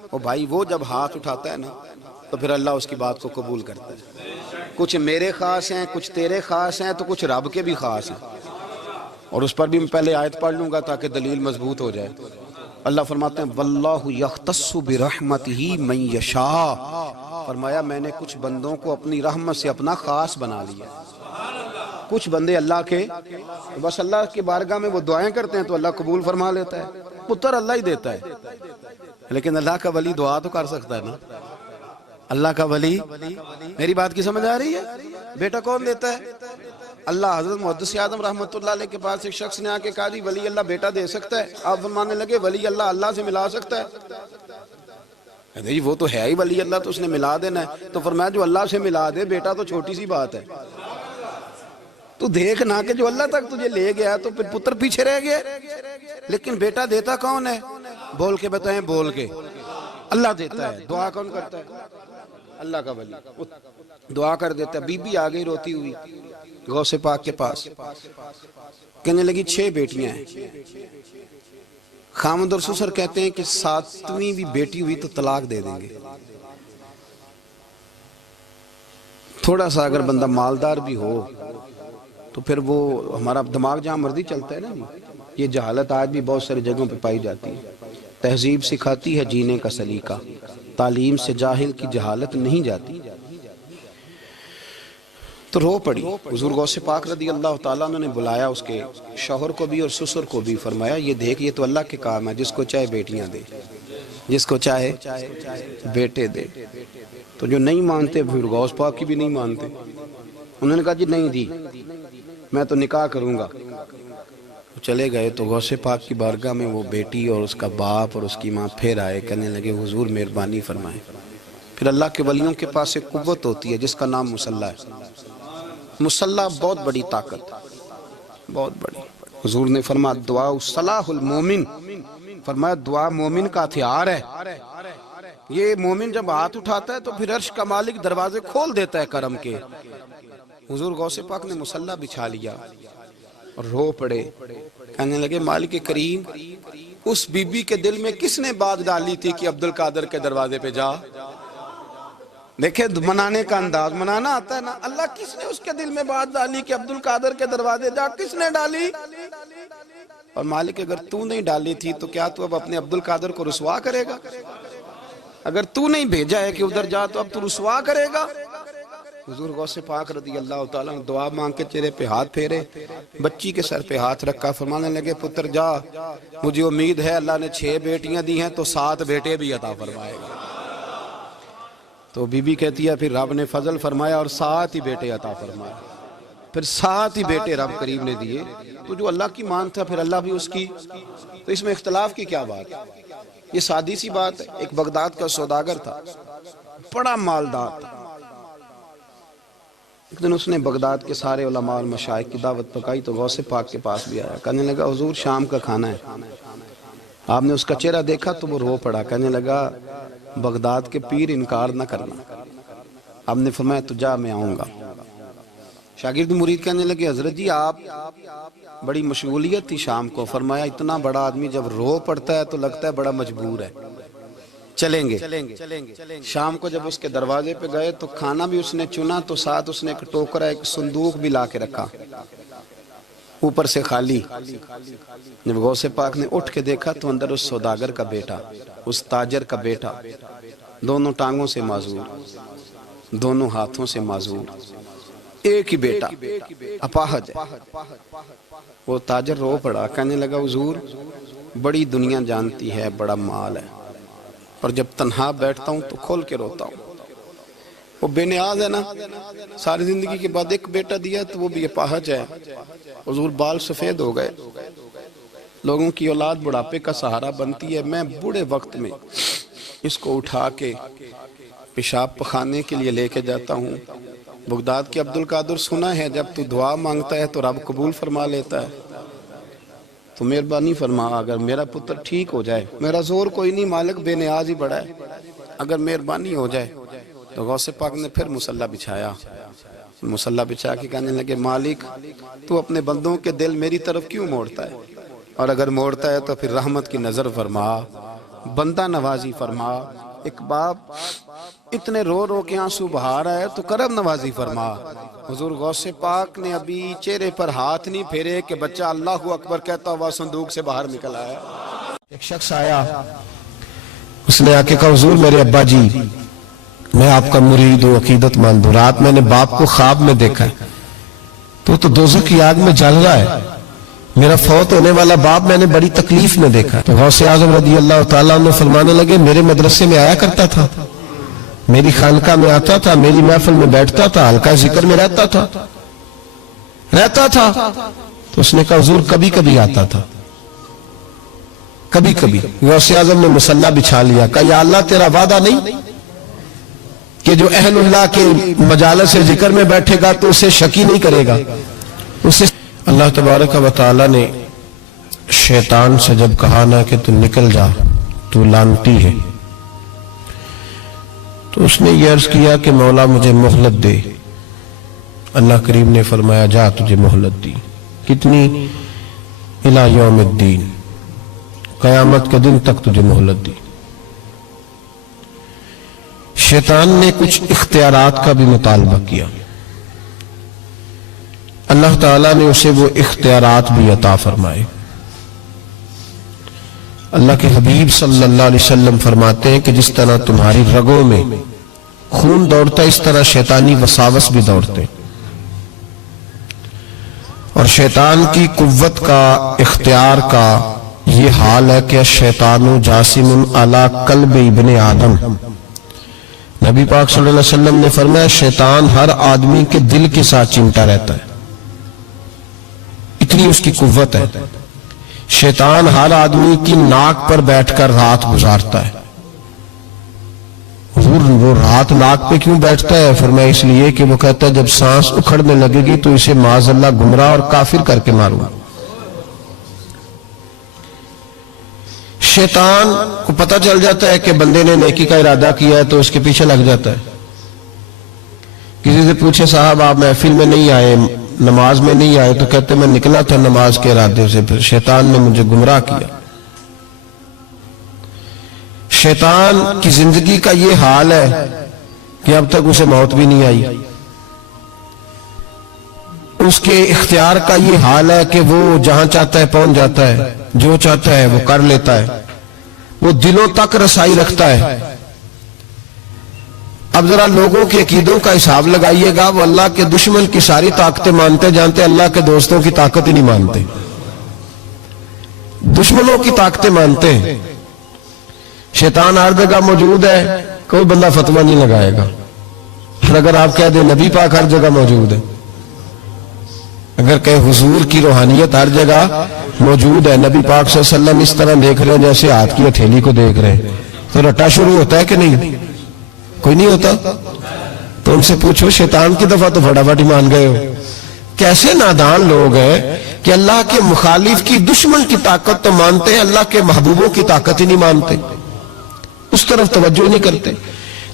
اور بھائی وہ جب ہاتھ اٹھاتا ہے نا تو پھر اللہ اس کی بات کو قبول کرتا ہے۔ کچھ میرے خاص ہیں، کچھ تیرے خاص ہیں، تو کچھ رب کے بھی خاص ہیں، اور اس پر بھی میں پہلے آیت پڑھ لوں گا تاکہ دلیل مضبوط ہو جائے۔ اللہ فرماتے ہیں واللہ یختص برحمتہ من یشاء، فرمایا میں نے کچھ بندوں کو اپنی رحمت سے اپنا خاص بنا لیا۔ کچھ بندے اللہ کے بس اللہ کی بارگاہ میں وہ دعائیں کرتے ہیں تو اللہ قبول فرما لیتا ہے، پتر اللہ ہی دیتا ہے، لیکن اللہ کا ولی دعا تو کر سکتا ہے نا۔ اللہ کا ولی، میری بات کی سمجھ آ رہی ہے؟ بیٹا کون دیتا ہے؟ اللہ۔ حضرت محدث اعظم رحمۃ اللہ علیہ کے پاس ایک شخص نے آ کے کہا جی ولی اللہ بیٹا دے سکتا ہے؟ آپ فرمانے لگے ولی اللہ اللہ سے ملا سکتا ہے؟ جی وہ تو ہے ہی ولی اللہ، تو اس نے ملا دینا ہے۔ تو فرمایا جو اللہ سے ملا دے بیٹا تو چھوٹی سی بات ہے، تو دیکھ نہ کہ جو اللہ تک تجھے لے گیا تو پھر پتر پیچھے رہ گیا، لیکن بیٹا دیتا کون ہے؟ بول کے بتائیں، بول کے۔ اللہ دیتا ہے۔ دعا کون کرتا ہے؟ اللہ کا ولی دعا کر دیتا ہے۔ بی بی آ گئی روتی ہوئی غوث پاک کے پاس، کہنے لگی 6 بیٹیاں ہیں۔ خامد اور سسر کہتے ہیں کہ 7ویں بھی بیٹی ہوئی تو طلاق دے دیں گے۔ تھوڑا سا اگر بندہ مالدار بھی ہو تو پھر وہ ہمارا دماغ جہاں مرضی چلتا ہے نا، یہ جہالت آج بھی بہت ساری جگہوں پہ پائی جاتی ہے۔ تہذیب سکھاتی ہے جینے کا سلیقہ، تعلیم سے جاہل کی جہالت نہیں جاتی۔ تو رو پڑی۔ حضور غوث پاک رضی اللہ تعالیٰ عنہ نے بلایا اس کے شوہر کو بھی اور سسر کو بھی، فرمایا یہ دیکھ یہ تو اللہ کے کام ہے، جس کو چاہے بیٹیاں دے، جس کو چاہے بیٹے دے۔ تو جو نہیں مانتے پھر غوث پاک کی بھی نہیں مانتے، انہوں نے کہا جی نہیں دی، میں تو نکاح کروں گا۔ چلے گئے تو غوث پاک کی بارگاہ میں وہ بیٹی اور اس کا باپ اور اس کی ماں پھر آئے، کہنے لگے حضور مہربانی فرمائیں۔ پھر اللہ کے ولیوں کے پاس ایک قوت ہوتی ہے جس کا نام مصلی ہے۔ مصلی بہت بڑی طاقت، بہت بڑی۔ حضور نے فرمایا دعا صلاح المومن، فرمایا دعا مومن کا ہتھیار ہے۔ یہ مومن جب ہاتھ اٹھاتا ہے تو پھر عرش کا مالک دروازے کھول دیتا ہے کرم کے۔ حضور غوث پاک نے مصلی بچھا لیا اور رو پڑے، کہنے لگے مالک کریم اس بی بی کے دل میں کس نے بات ڈالی تھی کہ عبد القادر کے دروازے پہ جا؟ دیکھیں منانے کا انداز، منانا آتا ہے نا۔ اللہ کس نے اس کے دل میں بات ڈالی کہ عبد القادر کے دروازے جا؟ کس نے ڈالی؟ اور مالک اگر تو نہیں ڈالی تھی تو کیا تو اب اپنے عبد القادر کو رسوا کرے گا؟ اگر تو نہیں بھیجا ہے کہ ادھر جا تو اب تو رسوا کرے گا؟ حضور غوث پاک رضی اللہ تعالیٰ نے دعا مانگ کے چہرے پہ ہاتھ پھیرے، بچی کے سر پہ ہاتھ رکھا، فرمانے لگے پتر جا، مجھے امید ہے اللہ نے 6 بیٹیاں دی ہیں تو 7 بیٹے بھی عطا فرمائے گا۔ تو بی بی کہتی ہے پھر رب نے فضل فرمایا اور 7 ہی بیٹے عطا فرمائے، پھر 7 ہی بیٹے رب کریم نے دیے۔ تو جو اللہ کی مان تھا پھر اللہ بھی اس کی، تو اس میں اختلاف کی کیا بات ہے؟ یہ سادی سی بات ہے. ایک بغداد کا سوداگر تھا، بڑا مالدار تھا. ایک دن اس نے بغداد کے سارے علماء اور مشائخ کی دعوت پکائی تو غوث پاک کے پاس بھی آیا. کہنے لگا حضور شام کا کھانا ہے. آپ نے اس کا چہرہ دیکھا تو وہ رو پڑا. کہنے لگا بغداد کے پیر انکار نہ کرنا. آپ نے فرمایا تو جا میں آؤں گا. شاگرد مرید کہنے لگے حضرت جی آپ بڑی مشغولیت تھی شام کو. فرمایا اتنا بڑا آدمی جب رو پڑتا ہے تو لگتا ہے بڑا مجبور ہے، چلیں گے. شام کو جب اس کے دروازے پہ گئے تو کھانا بھی اس نے چنا تو ساتھ اس نے ایک ٹوکرا ایک صندوق بھی لا کے رکھا، اوپر سے خالی. جب غوث پاک نے اٹھ کے دیکھا تو اندر اس سوداگر کا بیٹا، اس تاجر کا بیٹا، دونوں ٹانگوں سے معذور، دونوں ہاتھوں سے معذور، ایک ہی بیٹا اپاہج ہے. وہ تاجر رو پڑا. کہنے لگا حضور بڑی دنیا جانتی ہے بڑا مال ہے، اور جب تنہا بیٹھتا ہوں تو کھول کے روتا ہوں. وہ بے نیاز ہے نا، ساری زندگی کے بعد ایک بیٹا دیا تو وہ بھی اپاہج ہے. حضور بال سفید ہو گئے. لوگوں کی اولاد بڑھاپے کا سہارا بنتی ہے. میں بوڑھے وقت میں اس کو اٹھا کے پیشاب پخانے کے لیے لے کے جاتا ہوں. بغداد کے عبد القادر سنا ہے جب تو دعا مانگتا ہے تو رب قبول فرما لیتا ہے. تو مہربانی فرما اگر میرا پتر ٹھیک ہو جائے، میرا زور کوئی نہیں، مالک بے نیاز ہی بڑا ہے، اگر مہربانی ہو جائے. تو غوث پاک نے پھر مصلی بچھایا. مصلی بچھا کے کہنے لگے مالک تو اپنے بندوں کے دل میری طرف کیوں موڑتا ہے، اور اگر موڑتا ہے تو پھر رحمت کی نظر فرما، بندہ نوازی فرما. ایک باپ اتنے رو رو کے آنسو بہا رہا ہے تو کرم نوازی فرما. حضور غوث پاک نے ابھی چہرے پر ہاتھ نہیں پھیرے کہ بچہ اللہ اکبر کہتا ہوا صندوق سے باہر نکل آیا. ایک شخص آیا، اس نے آ کے کہا حضور میرے ابا جی میں آپ کا مرید ہوں، عقیدت مند ہوں. رات میں نے باپ کو خواب میں دیکھا ہے تو دوزخ کی آگ میں جل رہا ہے. میرا فوت ہونے والا باپ میں نے بڑی تکلیف میں دیکھا. تو غوث اعظم رضی اللہ تعالیٰ عنہ فرمانے لگے میرے مدرسے میں آیا کرتا تھا، میری خانقاہ میں آتا تھا، میری محفل میں بیٹھتا تھا، حلقہ ذکر میں رہتا تھا. تو اس نے کہا حضور کبھی کبھی آتا تھا، کبھی کبھی. غوث اعظم نے مصلی بچھا لیا. کہا یا اللہ تیرا وعدہ نہیں کہ جو اہل اللہ کے مجالس ذکر میں بیٹھے گا تو اسے شکی نہیں کرے گا. اسے اللہ تبارک و تعالی نے شیطان سے جب کہا نا کہ تو نکل جا تو لعنتی ہے، تو اس نے یہ عرض کیا کہ مولا مجھے مہلت دے. اللہ کریم نے فرمایا جا تجھے مہلت دی. کتنی؟ الی یوم الدین، قیامت کے دن تک تجھے مہلت دی. شیطان نے کچھ اختیارات کا بھی مطالبہ کیا. اللہ تعالیٰ نے اسے وہ اختیارات بھی عطا فرمائے. اللہ کے حبیب صلی اللہ علیہ وسلم فرماتے ہیں کہ جس طرح تمہاری رگوں میں خون دوڑتا ہے اس طرح شیطانی وساوس بھی دوڑتے ہیں. اور شیطان کی قوت کا، اختیار کا یہ حال ہے کہ شیطان جاسم علی قلب ابن آدم. نبی پاک صلی اللہ علیہ وسلم نے فرمایا شیطان ہر آدمی کے دل کے ساتھ چمٹا رہتا ہے، اتنی اس کی قوت ہے. شیطان ہر آدمی کی ناک پر بیٹھ کر رات گزارتا ہے. وہ رات ناک پہ کیوں بیٹھتا ہے؟ فرمایا اس لیے کہ وہ کہتا ہے جب سانس اکھڑنے لگے گی تو اسے معاذ اللہ گمراہ اور کافر کر کے ماروں. شیطان کو پتہ چل جاتا ہے کہ بندے نے نیکی کا ارادہ کیا ہے تو اس کے پیچھے لگ جاتا ہے. کسی سے پوچھے صاحب آپ محفل میں نہیں آئے، نماز میں نہیں آئے، تو کہتے میں نکلا تھا نماز کے ارادے سے، پھر شیطان نے مجھے گمراہ کیا. شیطان کی زندگی کا یہ حال ہے کہ اب تک اسے موت بھی نہیں آئی. اس کے اختیار کا یہ حال ہے کہ وہ جہاں چاہتا ہے پہنچ جاتا ہے، جو چاہتا ہے وہ کر لیتا ہے، وہ دلوں تک رسائی رکھتا ہے. اب ذرا لوگوں کے عقیدوں کا حساب لگائیے گا، وہ اللہ کے دشمن کی ساری طاقتیں مانتے جانتے، اللہ کے دوستوں کی طاقت ہی نہیں مانتے، دشمنوں کی طاقتیں مانتے ہیں. شیطان ہر جگہ موجود ہے، کوئی بندہ فتویٰ نہیں لگائے گا. اور اگر آپ کہہ دیں نبی پاک ہر جگہ موجود ہے اگر کہ حضور کی روحانیت ہر جگہ موجود ہے، نبی پاک صلی اللہ علیہ وسلم اس طرح دیکھ رہے ہیں جیسے ہاتھ کی ہتھیلی کو دیکھ رہے ہیں، تو رٹا شروع ہوتا ہے کہ نہیں؟ کوئی نہیں ہوتا؟ تو ان سے پوچھو شیطان کی دفعہ تو فٹافٹ ہی مان گئے ہو۔ کیسے نادان لوگ ہیں کہ اللہ کے مخالف کی دشمن کی طاقت تو مانتے ہیں، اللہ کے محبوبوں کی طاقت ہی نہیں مانتے، اس طرف توجہ نہیں کرتے۔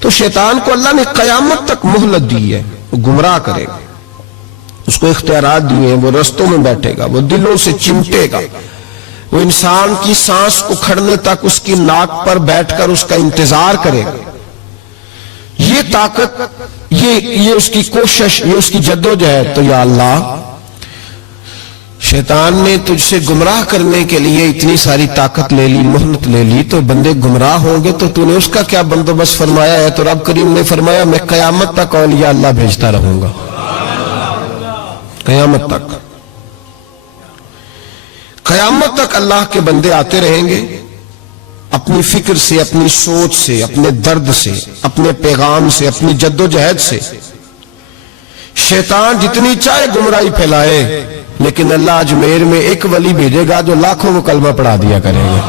تو شیطان کو اللہ نے قیامت تک مہلت دی ہے، وہ گمراہ کرے گا، اس کو اختیارات دیے ہیں، وہ رستوں میں بیٹھے گا، وہ دلوں سے چمٹے گا، وہ انسان کی سانس اکھڑنے تک اس کی ناک پر بیٹھ کر اس کا انتظار کرے گا۔ یہ طاقت، یہ اس کی کوشش، یہ اس کی جدوجہد۔ تو یا اللہ، شیطان نے تجھ سے گمراہ کرنے کے لیے اتنی ساری طاقت لے لی، مہلت لے لی، تو بندے گمراہ ہوں گے تو تو نے اس کا کیا بندوبست فرمایا ہے؟ تو رب کریم نے فرمایا میں قیامت تک اولیاء اللہ بھیجتا رہوں گا، قیامت تک، قیامت تک اللہ کے بندے آتے رہیں گے، اپنی فکر سے، اپنی سوچ سے، اپنے درد سے، اپنے پیغام سے، اپنی جدوجہد سے۔ شیطان جتنی چاہے گمراہی پھیلائے، لیکن اللہ اجمیر میں ایک ولی بھیجے گا جو لاکھوں کو کلمہ پڑھا دیا کریں گے،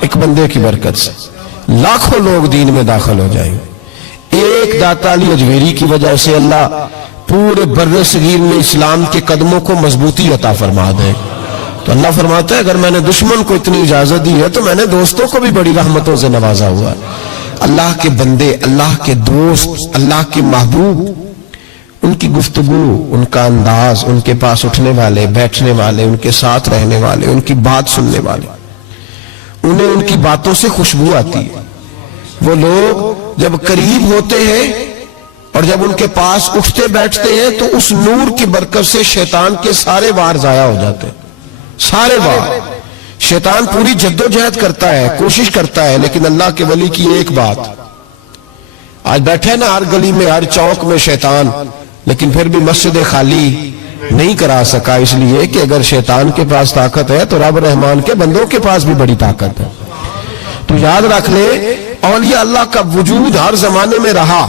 ایک بندے کی برکت سے لاکھوں لوگ دین میں داخل ہو جائیں گے۔ ایک داتا علی اجمیری کی وجہ سے اللہ پورے بر صغیر میں اسلام کے قدموں کو مضبوطی عطا فرما دے۔ تو اللہ فرماتا ہے اگر میں نے دشمن کو اتنی اجازت دی ہے تو میں نے دوستوں کو بھی بڑی رحمتوں سے نوازا ہوا ہے۔ اللہ کے بندے، اللہ کے دوست، اللہ کے محبوب، ان کی گفتگو، ان کا انداز، ان کے پاس اٹھنے والے، بیٹھنے والے، ان کے ساتھ رہنے والے، ان کی بات سننے والے، انہیں ان کی باتوں سے خوشبو آتی ہے۔ وہ لوگ جب قریب ہوتے ہیں اور جب ان کے پاس اٹھتے بیٹھتے ہیں تو اس نور کی برکت سے شیطان کے سارے وار ضائع ہو جاتے ہیں، سارے وار۔ شیطان پوری جدوجہد کرتا ہے، کوشش کرتا ہے، لیکن اللہ کے ولی کی ایک بات، آج بیٹھے نا ہر گلی میں، ہر چوک میں شیطان، لیکن پھر بھی مسجد خالی نہیں کرا سکا، اس لیے کہ اگر شیطان کے پاس طاقت ہے تو رب رحمان کے بندوں کے پاس بھی بڑی طاقت ہے۔ تو یاد رکھ لے، اولیاء اللہ کا وجود ہر زمانے میں رہا،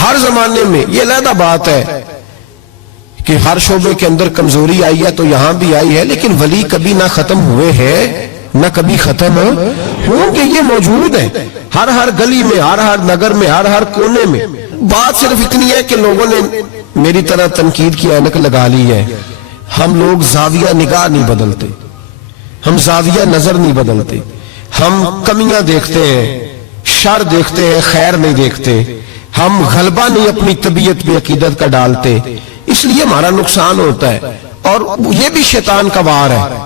ہر زمانے میں۔ یہ علیحدہ بات ہے کہ ہر شعبے کے اندر کمزوری آئی ہے تو یہاں بھی آئی ہے، لیکن ولی کبھی نہ ختم ہوئے ہیں نہ کبھی ختم ہوں گے، یہ موجود ہے ہر گلی میں، ہر نگر میں، ہر کونے میں۔ بات صرف اتنی ہے کہ لوگوں نے میری طرح تنقید کی اینک لگا لی ہے، ہم لوگ زاویہ نگاہ نہیں بدلتے، ہم زاویہ نظر نہیں بدلتے، ہم کمیاں دیکھتے ہیں، شر دیکھتے ہیں، خیر نہیں دیکھتے، ہم غلبہ نہیں اپنی طبیعت پہ عقیدت کا ڈالتے، اس لیے ہمارا نقصان ہوتا ہے۔ اور یہ بھی شیطان کا وار ہے،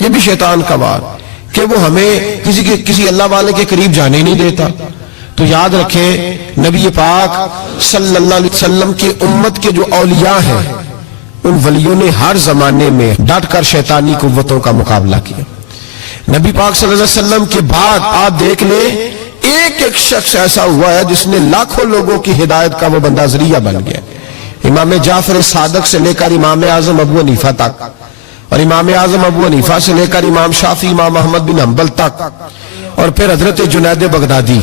یہ بھی شیطان کا وار کہ وہ ہمیں کسی اللہ والے کے قریب جانے ہی نہیں دیتا۔ تو یاد رکھیں نبی پاک صلی اللہ علیہ وسلم کی امت کے جو اولیاء ہیں، ان ولیوں نے ہر زمانے میں ڈٹ کر شیطانی قوتوں کا مقابلہ کیا۔ نبی پاک صلی اللہ علیہ وسلم کے بعد آپ دیکھ لیں ایک ایک شخص ایسا ہوا ہے جس نے لاکھوں لوگوں کی ہدایت کا وہ بندہ ذریعہ بن گیا۔ امام جعفر صادق سے لے کر امام اعظم ابو حنیفہ تک، اور امام اعظم ابو حنیفہ سے لے کر امام شافعی، امام احمد بن حنبل تک، اور پھر حضرت جنید بغدادی،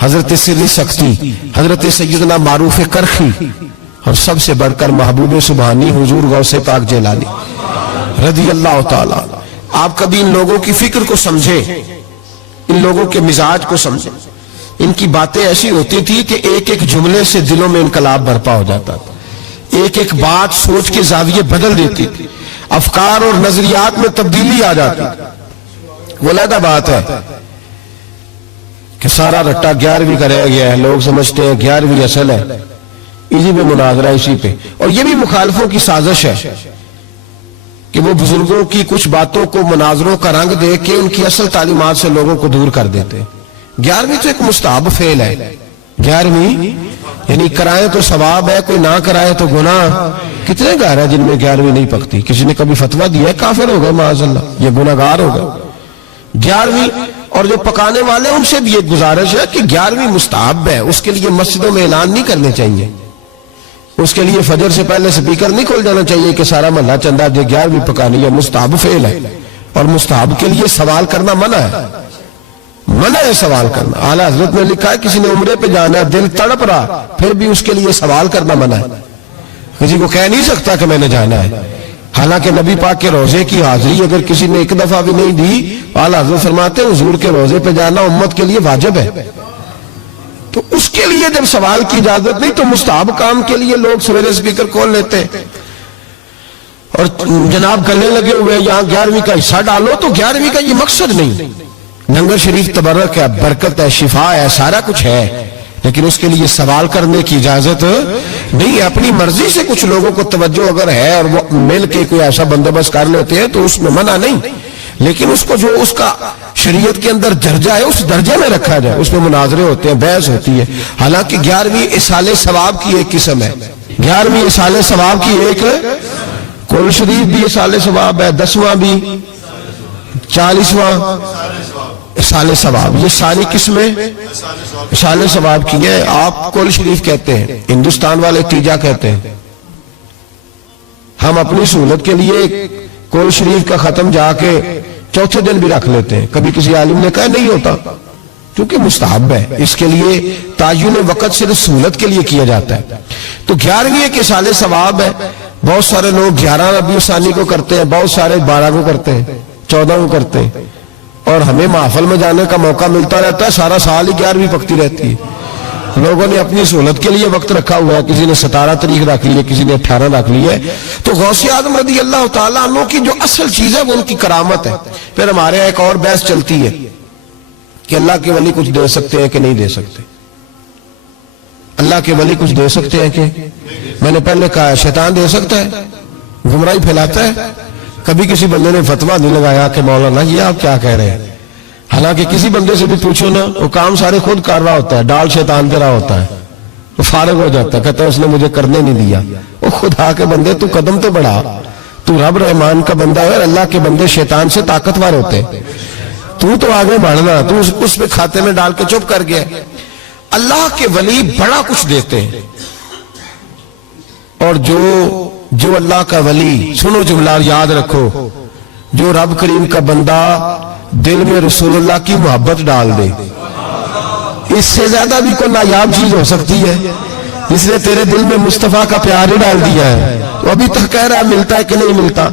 حضرت سری سختی، حضرت سیدنا معروف کرخی، اور سب سے بڑھ کر محبوب سبحانی حضور غوث پاک جیلانی رضی اللہ تعالیٰ۔ آپ کبھی ان لوگوں کی فکر کو سمجھیں، ان لوگوں کے مزاج کو سمجھیں۔ ان کی باتیں ایسی ہوتی تھی کہ ایک ایک جملے سے دلوں میں انقلاب برپا ہو جاتا تھا، ایک ایک بات سوچ کے زاویے بدل دیتی تھی، افکار اور نظریات میں تبدیلی آ جاتی تھی۔ وہ علیحدہ بات ہے کہ سارا رٹا 11ویں کا رہ گیا ہے، لوگ سمجھتے ہیں 11ویں اصل ہے، اسی پہ مناظرہ، اسی پہ۔ اور یہ بھی مخالفوں کی سازش ہے کہ وہ بزرگوں کی کچھ باتوں کو مناظروں کا رنگ دے کے ان کی اصل تعلیمات سے لوگوں کو دور کر دیتے۔ 11ویں تو ایک مستحب فعل ہے، 11ویں یعنی کرائیں تو ثواب ہے، کوئی نہ کرائے تو گناہ۔ کتنے گھر ہیں جن میں 11ویں نہیں پکتی؟ کسی نے کبھی فتویٰ دیا ہے کافر ہو گئے معاذ اللہ، یہ گناہگار ہو گئے۔ 11ویں، اور جو پکانے والے ان سے بھی ایک گزارش ہے کہ 11ویں مستحب ہے، اس کے لیے مسجدوں میں اعلان نہیں کرنے چاہیے، اس کے لیے فجر سے پہلے سپیکر نہیں کھول جانا چاہیے کہ سارا محلہ چندہ دے، 11ویں پکانی ہے، مستحب فعل ہے۔ اور مستحب کے لیے سوال کرنا منع ہے، منع ہے سوال کرنا۔ اعلیٰ حضرت نے لکھا ہے کسی نے عمرے پہ جانا ہے، دل تڑپ رہا، پھر بھی اس کے لیے سوال کرنا منع ہے۔ کسی کو کہہ نہیں سکتا کہ میں نے جانا ہے. حالانکہ نبی پاک کے روزے کی حاضری اگر کسی نے ایک دفعہ بھی نہیں دی، اعلیٰ حضرت فرماتے ہیں حضور کے روزے پہ جانا امت کے لیے واجب ہے. تو اس کے لیے جب سوال کی اجازت نہیں تو مستحب کام کے لیے لوگ سویرے اسپیکر کھول لیتے ہیں اور جناب کرنے لگے ہوئے یہاں 11ویں کا حصہ ڈالو. تو 11ویں کا یہ مقصد نہیں. لنگر شریف تبرک ہے، برکت ہے، شفا ہے، سارا کچھ ہے، لیکن اس کے لیے سوال کرنے کی اجازت نہیں ہے. اپنی مرضی سے کچھ لوگوں کو توجہ اگر ہے اور وہ مل کے کوئی ایسا بندوبست کر لیتے ہیں تو اس میں منع نہیں، لیکن اس کو جو اس کا شریعت کے اندر درجہ ہے اس درجے میں رکھا جائے. اس میں مناظرے ہوتے ہیں، بحث ہوتی ہے. حالانکہ 11ویں اصال ثواب کی ایک قسم ہے. 11ویں اصال ثواب کی ایک قرآن شریف بھی اصال ثواب ہے، 10واں بھی، 40واں اصال ثواب. یہ ساری قسمیں اصال ثواب کی ہیں. آپ قرآن شریف کہتے ہیں، ہندوستان والے تیجا کہتے ہیں. ہم اپنی سہولت کے لیے قرآن شریف کا ختم جا کے چوتھے دن بھی رکھ لیتے ہیں. کبھی کسی عالم نے کہا نہیں ہوتا کیونکہ مستحب ہے. اس کے لیے تعین وقت صرف سہولت کے لیے کیا جاتا ہے. تو 11ویں ایک اصال ثواب ہے. بہت سارے لوگ 11 ربیع ثانی کو کرتے ہیں، بہت سارے 12 کو کرتے ہیں، 14 کو کرتے ہیں، اور ہمیں محفل میں جانے کا موقع ملتا رہتا ہے. سارا سال ہی 11ویں پکتی رہتی ہے. لوگوں نے اپنی سہولت کے لیے وقت رکھا ہوا ہے. کسی نے 17 تاریخ رکھ لی ہے، کسی نے 18 رکھ لی ہے. تو غوث اعظم رضی اللہ تعالیٰ عنہ کی جو اصل چیز ہے وہ ان کی کرامت ہے. پھر ہمارے ایک اور بحث چلتی ہے کہ اللہ کے ولی کچھ دے سکتے ہیں کہ نہیں دے سکتے. اللہ کے ولی کچھ دے سکتے ہیں کہ میں نے پہلے کہا شیطان دے سکتا ہے، گمراہی پھیلاتا ہے. کبھی کسی بندے نے فتویٰ نہیں لگایا کہ مولانا یہ آپ کیا کہہ رہے ہیں. حالانکہ کسی بندے سے بھی پوچھو نا، وہ کام سارے خود کر رہا ہوتا ہے، ڈال شیطان پہ رہا ہوتا ہے، وہ فارغ ہو جاتا ہے، کہتا ہے اس نے مجھے کرنے نہیں دیا. وہ خدا کے بندے تو قدم تو بڑھا. تو رب رحمان کا بندہ ہے اور اللہ کے بندے شیطان سے طاقتور ہوتے ہیں. تو آگے بڑھنا، تو اس پہ کھاتے میں ڈال کے چپ کر گیا. اللہ کے ولی بڑا کچھ دیتے ہیں. اور جو اللہ کا ولی، سنو جملہ یاد رکھو، جو رب کریم کا بندہ دل میں رسول اللہ کی محبت ڈال دے، اس سے زیادہ بھی کوئی نایاب چیز ہو سکتی ہے. اس نے تیرے دل میں مصطفیٰ کا پیار ہی ڈال دیا ہے. تو ابھی تک کہہ رہا ہے ملتا ہے کہ نہیں ملتا.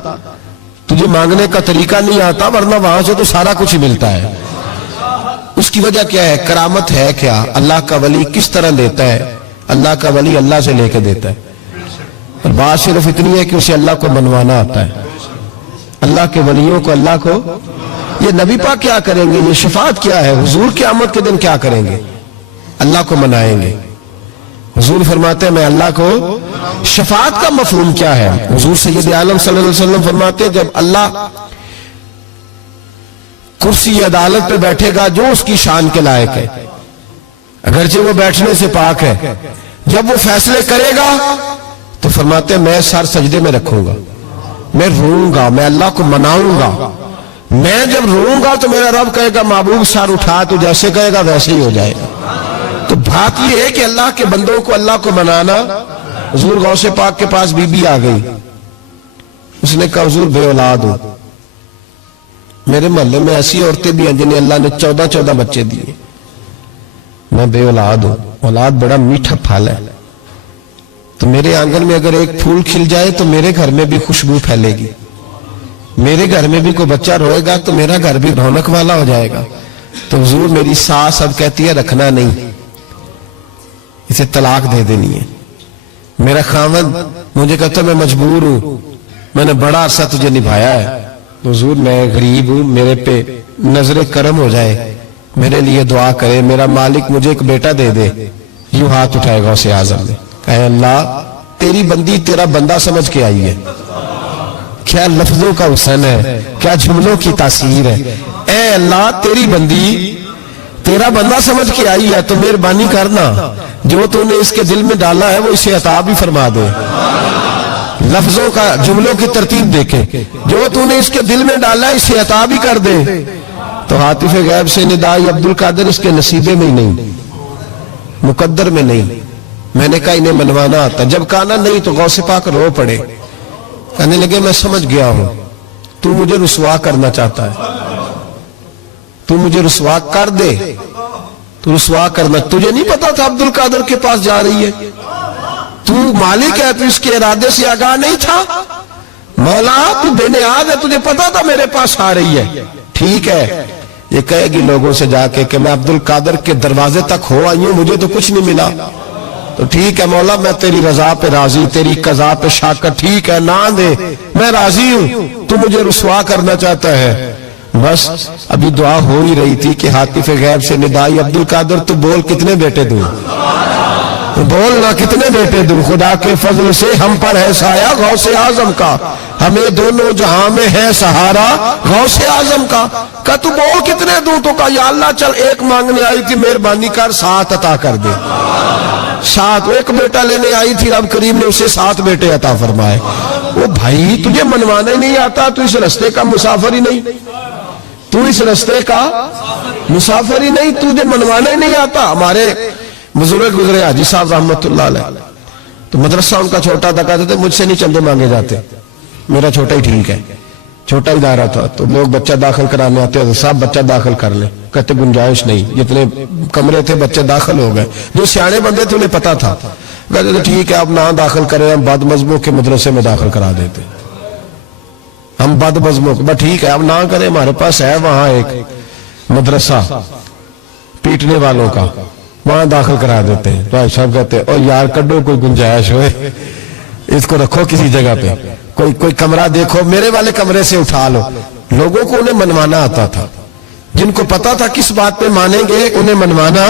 تجھے مانگنے کا طریقہ نہیں آتا، ورنہ وہاں سے تو سارا کچھ ہی ملتا ہے. اس کی وجہ کیا ہے؟ کرامت ہے. کیا اللہ کا ولی کس طرح دیتا ہے؟ اللہ کا ولی اللہ سے لے کے دیتا ہے. اور بات صرف اتنی ہے کہ اسے اللہ کو منوانا آتا ہے. اللہ کے ولیوں کو اللہ کو، یہ نبی پاک کیا کریں گے؟ یہ شفاعت کیا ہے؟ حضور قیامت کے دن کیا کریں گے؟ اللہ کو منائیں گے. حضور فرماتے ہیں میں اللہ کو، شفاعت کا مفہوم کیا ہے؟ حضور سید عالم صلی اللہ علیہ وسلم فرماتے ہیں جب اللہ کرسی عدالت پہ بیٹھے گا جو اس کی شان کے لائق ہے، اگرچہ وہ بیٹھنے سے پاک ہے، جب وہ فیصلے کرے گا تو فرماتے ہیں میں سر سجدے میں رکھوں گا، میں روؤں گا، میں اللہ کو مناؤں گا. میں جب روؤں گا تو میرا رب کہے گا محبوب سر اٹھا، تو جیسے کہے گا ویسے ہی ہو جائے گا. تو بات یہ ہے کہ اللہ کے بندوں کو اللہ کو منانا. حضور غوث پاک کے پاس بی بی آ گئی. اس نے کہا حضور بے اولاد ہو. میرے محلے میں ایسی عورتیں بھی ہیں جنہیں اللہ نے 14 بچے دیے. میں بے اولاد ہوں. اولاد بڑا میٹھا پھل ہے. تو میرے آنگن میں اگر ایک پھول کھل جائے تو میرے گھر میں بھی خوشبو پھیلے گی. میرے گھر میں بھی کوئی بچہ روئے گا تو میرا گھر بھی رونق والا ہو جائے گا. تو حضور میری ساس اب کہتی ہے رکھنا نہیں، اسے طلاق دے دینی ہے. میرا خاوند مجھے کہتا میں مجبور ہوں، میں نے بڑا عرصہ تجھے نبھایا ہے. حضور میں غریب ہوں، میرے پہ نظر کرم ہو جائے، میرے لیے دعا کرے، میرا مالک مجھے ایک بیٹا دے دے. یوں ہاتھ اٹھائے گا اسے اعظم نے، کہے اللہ تیری بندی تیرا بندہ سمجھ کے آئی ہے. کیا لفظوں کا حسن ہے، کیا جملوں کی تاثیر ہے. اے اللہ تیری بندی تیرا بندہ سمجھ کے آئی ہے تو مہربانی کرنا جو تو نے اس کے دل میں ڈالا ہے وہ اسے عطا بھی فرما دے. لفظوں کا، جملوں کی ترتیب دیکھیں، جو تو نے اس کے دل میں ڈالا ہے اسے عطا بھی کر دے. تو عاطف غیب سے ندائی عبد القادر اس کے نصیبے میں ہی نہیں، مقدر میں نہیں. میں نے کہا انہیں منوانا آتا. جب کہا نا نہیں تو غوث پاک رو پڑے. کہنے لگے میں سمجھ گیا ہوں تو مجھے رسوا کرنا چاہتا ہے، تو مجھے رسوا کر دے. تو رسوا کرنا، تجھے نہیں پتا تھا عبد القادر کے پاس جا رہی ہے؟ تو مالک ہے, تو اس کے ارادے سے آگاہ نہیں تھا؟ مولا تو بے نیاز ہے, تجھے پتا تھا میرے پاس آ رہی ہے. ٹھیک ہے, یہ کہے گی لوگوں سے جا کے کہ میں عبد القادر کے دروازے تک ہو آئی ہوں, مجھے تو کچھ نہیں ملا. تو ٹھیک ہے مولا, میں تیری رضا پہ راضی, تیری قضا پہ شاکر. ٹھیک ہے, نہ دے, میں راضی ہوں. تو مجھے رسوا کرنا چاہتا ہے. بس ابھی دعا ہو ہی رہی تھی کہ حاطف غیب سے ندائی, عبد القادر تو بول کتنے بیٹے دوں, بولنا کتنے بیٹے دوں. خدا کے فضل سے ہم پر ہے سایہ غوث اعظم کا, ہمیں دونوں جہاں میں ہے سہارا غوث اعظم کا. کہا تو بول کتنے دوں؟ تو کہا یا اللہ چل ایک مانگنے آئی تھی, مہربانی کر 7 عطا کر دے. 7, ایک بیٹا لینے آئی تھی, رب کریم نے اسے 7 بیٹے عطا فرمائے. وہ بھائی تجھے منوانا ہی نہیں آتا, تو اس رستے کا مسافر ہی نہیں, تو اس رستے کا مسافر ہی نہیں, تجھے منوانا ہی نہیں آتا. ہمارے بزرگ گزرے حاجی صاحب رحمت اللہ علیہ, تو مدرسہ ان کا چھوٹا تھا, کہتے تھے مجھ سے نہیں چندے مانگے جاتے, میرا چھوٹا ہی ٹھیک ہے. چھوٹا ادارہ تھا, تو لوگ بچہ داخل کرانے آتے ہیں, صاحب بچہ داخل کر لیں. کہتے گنجائش نہیں, جتنے کمرے تھے بچے داخل ہو گئے. جو سیانے بندے تھے انہیں پتا تھا, کہتے تھے ٹھیک ہے آپ نہ داخل کریں, ہم بد مذہبوں کے مدرسے میں داخل کرا دیتے. ہم بد مذہبوں کے, ٹھیک ہے آپ نہ کریں, ہمارے پاس ہے وہاں ایک مدرسہ پیٹنے والوں کا, وہاں داخل کرا دیتے ہیں. تو صاحب کہتے ہیں او یار کڈو کوئی گنجائش ہوئے, اس کو رکھو کسی جگہ پہ, کوئی کمرہ دیکھو, میرے والے کمرے سے اٹھا لو. لوگوں کو انہیں منوانا آتا تھا, جن کو پتا تھا کس بات پہ مانیں گے انہیں منوانا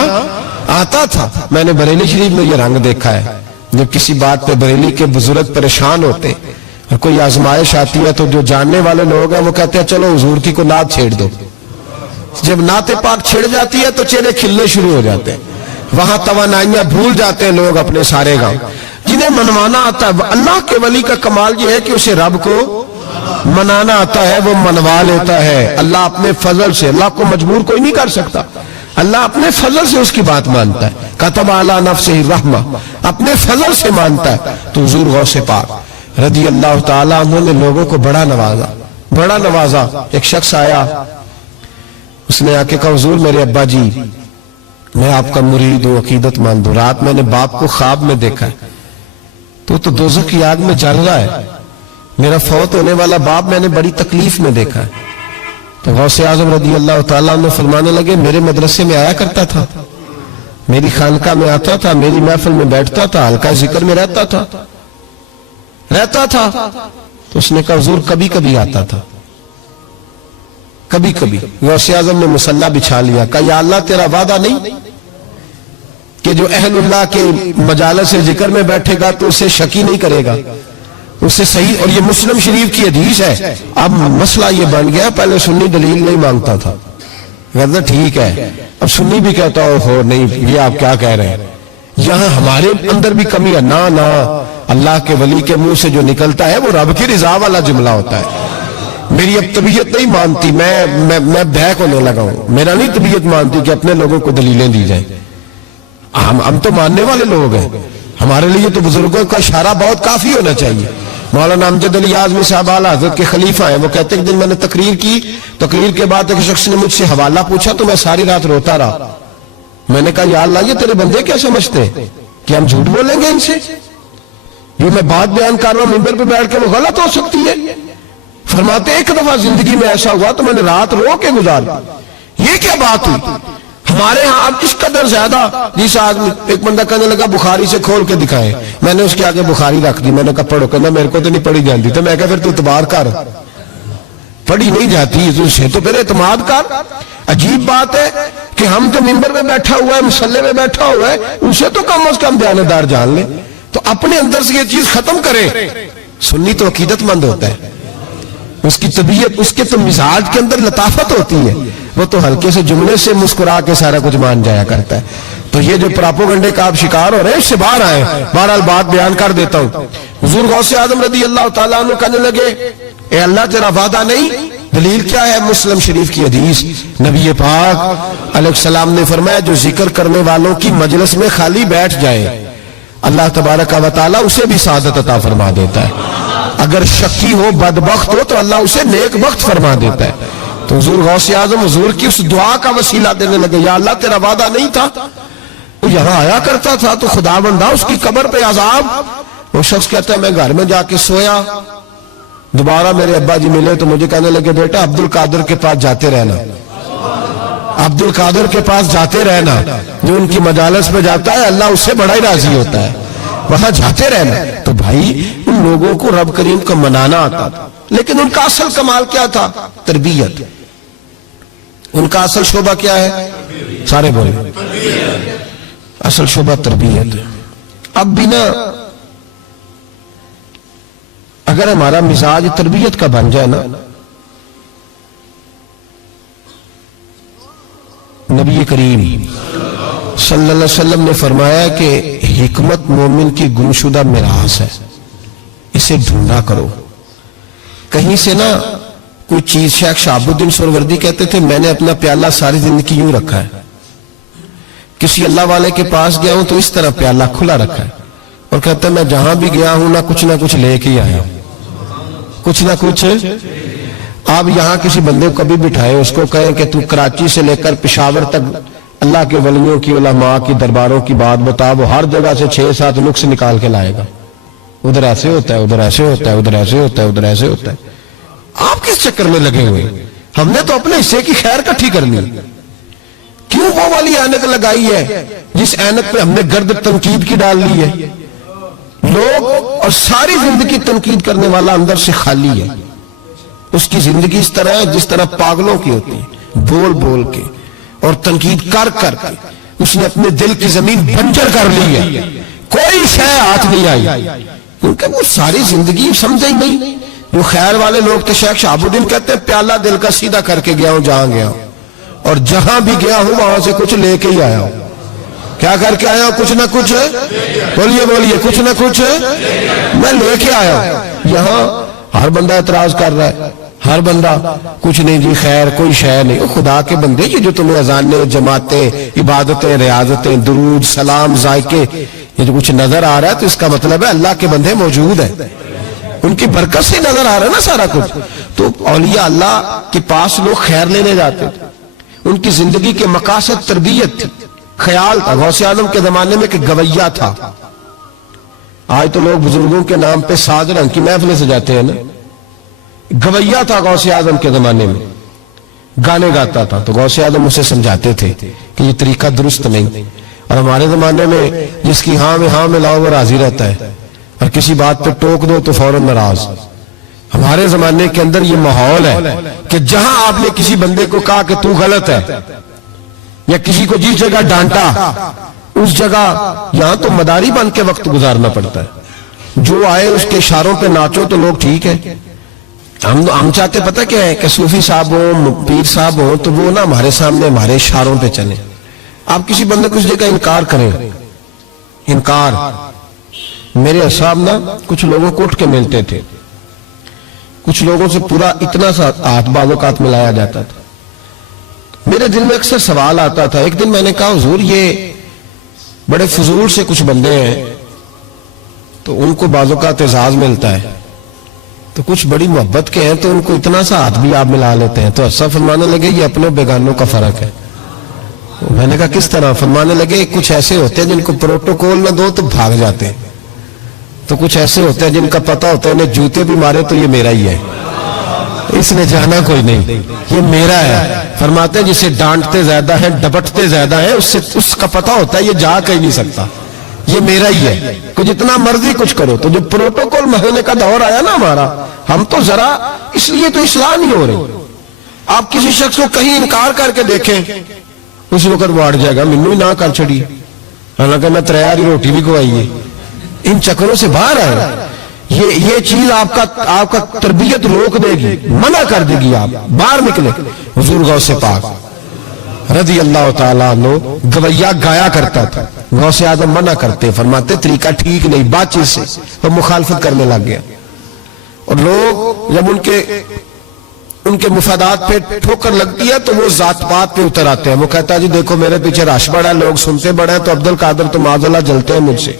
آتا تھا. میں نے بریلی شریف میں یہ رنگ دیکھا ہے, جب کسی بات پہ بریلی کے بزرگ پریشان ہوتے اور کوئی آزمائش آتی ہے تو جو جاننے والے لوگ ہیں وہ کہتے ہیں چلو حضور کی کو نعت چھیڑ دو. جب نعت پاک چھڑ جاتی ہے تو چہرے کھلنے شروع ہو جاتے ہیں, وہاں توانائیاں بھول جاتے ہیں لوگ اپنے سارے گاؤں. جنہیں منوانا آتا ہے, اللہ کے ولی کا کمال یہ ہے کہ اسے رب کو منانا آتا ہے, وہ منوا لیتا ہے. اللہ اپنے فضل سے, اللہ کو مجبور کوئی نہیں کر سکتا, اللہ اپنے فضل سے اس کی بات مانتا ہے. کتب علی نفسہ الرحمہ, اپنے فضل سے مانتا ہے. تو حضور غوث پاک رضی اللہ تعالیٰ عنہ نے لوگوں کو بڑا نوازا. ایک شخص آیا, اس نے آ کے کہا حضور میرے ابا جی, میں آپ کا مرید ہوں, عقیدت مند ہوں, رات میں نے باپ کو خواب میں دیکھا ہے, تو دوزخ کی آگ میں جل رہا ہے, میرا فوت ہونے والا باپ میں نے بڑی تکلیف میں دیکھا ہے. تو غوث اعظم رضی اللہ تعالیٰ عنہ فرمانے لگے میرے مدرسے میں آیا کرتا تھا, میری خانقاہ میں آتا تھا, میری محفل میں بیٹھتا تھا, حلقہ ذکر میں رہتا تھا. تو اس نے کہا حضور کبھی کبھی آتا تھا, کبھی کبھی. غوث اعظم نے مصلی بچھا لیا, کہا یا اللہ تیرا وعدہ نہیں کہ جو اہل اللہ کے مجالس ذکر میں بیٹھے گا تو اسے شکی نہیں کرے گا, اسے صحیح. اور یہ مسلم شریف کی حدیث ہے. اب مسئلہ یہ بن گیا, پہلے سنی دلیل نہیں مانگتا تھا, کہتا ٹھیک ہے, اب سنی بھی کہتا ہو نہیں یہ آپ کیا کہہ رہے ہیں. یہاں ہمارے اندر بھی کمی ہے. نہ اللہ کے ولی کے منہ سے جو نکلتا ہے وہ رب کی رضا والا جملہ ہوتا ہے. میری اب طبیعت نہیں مانتی, میں بہک ہونے لگا ہوں, میرا نہیں طبیعت مانتی کہ اپنے لوگوں کو دلیلیں دی جائیں. ہم تو ماننے والے لوگ ہیں, ہمارے لیے تو بزرگوں کا اشارہ بہت کافی ہونا چاہیے. مولانا امجد علی اعظمی صاحب اعلیٰ حضرت کے خلیفہ ہیں, وہ کہتے ہیں ایک دن میں نے تقریر کی, تقریر کے بعد ایک شخص نے مجھ سے حوالہ پوچھا تو میں ساری رات روتا رہا. میں نے کہا یا اللہ یہ تیرے بندے کیا سمجھتے ہیں کہ ہم جھوٹ بولیں گے ان سے؟ یہ میں بات بیان کر رہا ہوں ممبر پہ بیٹھ کے, وہ غلط ہو سکتی ہے. فرماتے ایک دفعہ زندگی میں ایسا ہوا تو میں نے رات رو کے گزاری. یہ کیا بات ہوئی ہمارے ہاں اب اس قدر زیادہ. جس آدمی ایک بندہ کہنے لگا بخاری سے کھول کے دکھائے, میں نے اس کے آگے بخاری رکھ دی, میں نے کہا پڑھو, کہنا میرے کو تو نہیں پڑھی جاتی. تو میں کہا پھر تو اعتبار کر, پڑھی نہیں جاتی اسے تو پھر اعتماد کر. عجیب بات ہے کہ ہم جو ممبر میں بیٹھا ہوا ہے, مسلح میں بیٹھا ہوا ہے, اسے تو کم از کم دیانتدار جان لے. تو اپنے اندر سے یہ چیز ختم کرے. سنی تو عقیدت مند ہوتا ہے, اس کی طبیعت, اس کے تو مزاج کے اندر لطافت ہوتی ہے, وہ تو ہلکے سے جملے سے مسکرا کے سارا کچھ مان جایا کرتا ہے. تو یہ جو پراپوگنڈے کا آپ شکار ہو رہے ہیں اس سے باہر آئے. بہرحال بات بیان کر دیتا ہوں. حضور غوث اعظم رضی اللہ تعالیٰ عنہ کہنے لگے اے اللہ تیرا وعدہ نہیں, دلیل کیا ہے؟ مسلم شریف کی حدیث, نبی پاک علیہ السلام نے فرمایا جو ذکر کرنے والوں کی مجلس میں خالی بیٹھ جائے اللہ تبارک و تعالیٰ اسے بھی سعادت عطا فرما دیتا ہے. اگر شکی ہو, بدبخت ہو, تو اللہ اسے نیک بخت فرما دیتا ہے. تو حضور غوث اعظم حضور کی اس دعا کا وسیلہ دینے لگے, یا اللہ تیرا وعدہ نہیں تھا وہ یہاں آیا کرتا تھا تو خدا بندہ اس کی قبر پہ عذاب. وہ شخص کہتا ہے میں گھر میں جا کے سویا, دوبارہ میرے ابا جی ملے تو مجھے کہنے لگے بیٹا عبد القادر کے پاس جاتے رہنا, عبد القادر کے پاس جاتے رہنا, جو ان کی مجالس میں جاتا ہے اللہ اس سے بڑا ہی راضی ہوتا ہے, وہاں جاتے رہنا. تو بھائی ان لوگوں کو رب کریم کو منانا آتا تھا, لیکن ان کا اصل کمال کیا تھا؟ تربیت. ان کا اصل شعبہ کیا ہے؟ سارے بولے, اصل شعبہ تربیت. اب بھی نا اگر ہمارا مزاج تربیت کا بن جائے نا, نبی کریم صلی اللہ علیہ وسلم نے فرمایا کہ حکمت مومن کی گمشدہ میراث ہے, اسے ڈھونڈا کرو. کہیں سے نا کوئی چیز, شیخ شہاب الدین سہروردی کہتے تھے میں نے اپنا پیالہ ساری زندگی یوں رکھا ہے, کسی اللہ والے کے پاس گیا ہوں تو اس طرح پیالہ کھلا رکھا ہے, اور کہتا ہے میں جہاں بھی گیا ہوں نہ کچھ لے کے ہی آیا ہوں, کچھ نہ کچھ. آپ یہاں کسی بندے کو کبھی بٹھائے, اس کو کہیں کہ تو کراچی سے لے کر پشاور تک اللہ کے ولیوں کی, علماء کی درباروں کی بات بتا, وہ ہر جگہ سے 6-7 نقص نکال کے لائے گا. ادھر ایسے ہوتا ہے, ادھر ایسے ہوتا ہے, ادھر ایسے ہوتا ہے, ادھر ایسے ہوتا ہے. آپ کس چکر میں لگے ہوئے؟ ہم نے تو اپنے حصے کی خیر کٹھی کرنی. کیوں وہ والی اینک لگائی ہے جس اینک پہ ہم نے گرد تنقید کی ڈال لی ہے؟ لوگ اور ساری زندگی تنقید کرنے والا اندر سے خالی ہے. اس کی زندگی اس طرح ہے جس طرح پاگلوں کی ہوتی ہے, بول بول کے اور تنقید کر کر کے اس نے اپنے دل کی زمین بنجر کر لی ہے, کوئی شے ہاتھ نہیں آئی, کیونکہ وہ ساری زندگی سمجھے ہی نہیں. وہ خیر والے لوگ تو شیخ شہاب الدین کہتے ہیں پیالہ دل کا سیدھا کر کے گیا ہوں جہاں گیا ہوں, اور جہاں بھی گیا ہوں وہاں سے کچھ لے کے ہی آیا ہوں. کیا کر کے آیا ہوں؟ کچھ نہ کچھ, بولیے کچھ نہ کچھ میں لے کے آیا ہوں. یہاں ہر بندہ اعتراض کر رہا ہے, ہر بندہ کچھ نہیں جی خیر کوئی شے نہیں. خدا کے بندے یہ جو تمہیں اذانیں, جماعتیں, عبادتیں, ریاضتیں, درود, سلام, ذائقے, یہ جو کچھ نظر آ رہا ہے تو اس کا مطلب ہے اللہ کے بندے موجود ہیں, ان کی برکت سے نظر آ رہا ہے نا سارا کچھ. تو اولیاء اللہ کے پاس لوگ خیر لینے جاتے تھے, ان کی زندگی کے مقاصد تربیت تھی, خیال تھا. غوث اعظم کے زمانے میں کہ گویا تھا. آج تو لوگ بزرگوں کے نام پہ ساز رنگ کی محفلیں سجاتے ہیں نا. گویا تھا غوث اعظم کے زمانے میں, گانے گاتا تھا. تو غوث اعظم اسے سمجھاتے تھے کہ یہ طریقہ درست نہیں. اور ہمارے زمانے میں جس کی ہاں میں ہاں ملاؤ وہ راضی رہتا ہے, اور کسی بات پہ ٹوک دو تو فوراً ناراض. ہمارے زمانے کے اندر یہ ماحول ہے کہ جہاں آپ نے کسی بندے کو کہا کہ تو غلط ہے, یا کسی کو جس جگہ ڈانٹا اس جگہ یہاں تو مداری بن کے وقت گزارنا پڑتا ہے. جو آئے اس کے اشاروں پہ ناچو تو لوگ ٹھیک ہے. ہم چاہتے پتہ کیا ہے کہ صوفی صاحب ہوں, پیر صاحب ہوں, تو وہ نا ہمارے سامنے ہمارے اشاروں پہ چلیں. آپ کسی بندے کو اس جگہ انکار کریں, انکار. میرے صاحب نا کچھ لوگوں کو اٹھ کے ملتے تھے, کچھ لوگوں سے پورا اتنا سا ہاتھ بازوقات ملایا جاتا تھا. میرے دل میں اکثر سوال آتا تھا. ایک دن میں نے کہا حضور یہ بڑے فضول سے کچھ بندے ہیں, تو ان کو بازوقات اعزاز ملتا ہے, تو کچھ بڑی محبت کے ہیں تو ان کو اتنا سا ہاتھ بھی آپ ملا لیتے ہیں. تو ایسا فرمانے لگے یہ اپنے بیگانوں کا فرق ہے. میں نے کہا کس طرح؟ فرمانے لگے کچھ ایسے ہوتے ہیں جن کو پروٹوکول نہ دو تو بھاگ جاتے ہیں, تو کچھ ایسے ہوتے ہیں جن کا پتہ ہوتا ہے انہیں جوتے بھی مارے تو یہ میرا ہی ہے, اس نے جانا کوئی نہیں, یہ میرا ہے. فرماتے ہیں جسے ڈانٹتے زیادہ ہیں ڈپٹتے زیادہ ہیں, اس کا پتہ ہوتا ہے یہ جا کہیں نہیں سکتا, یہ میرا ہی ہے. کہ جتنا مرضی کچھ کرو. تو جو پروٹوکول مہینے کا دور آیا نا ہمارا, ہم تو ذرا اس لیے تو اصلاح نہیں ہو رہی. آپ کسی شخص کو کہیں انکار کر کے دیکھیں اس وقت وہ اڑ جائے گا منو ہی نہ کر چھڑی, حالانکہ میں تریاری روٹی بھی کھوائی ہے. ان چکروں سے باہر آئے. یہ چیز آپ کا تربیت روک دے گی, منع کر دے گی, آپ باہر نکلے. حضور غوث پاک رضی اللہ تعالیٰ عنہ گویا گایا کرتا تھا, غوث اعظم منع کرتے, فرماتے طریقہ ٹھیک نہیں, بات چیز سے وہ مخالفت کرنے لگ گیا. اور لوگ جب ان کے مفادات پہ ٹھوکر لگتی ہے تو وہ ذات پات پہ اتر آتے ہیں. وہ کہتا ہے جی دیکھو میرے پیچھے رش بڑا ہے, لوگ سنتے بڑے ہیں, تو عبد القادر تو معاذ اللہ جلتے ہیں مجھ سے.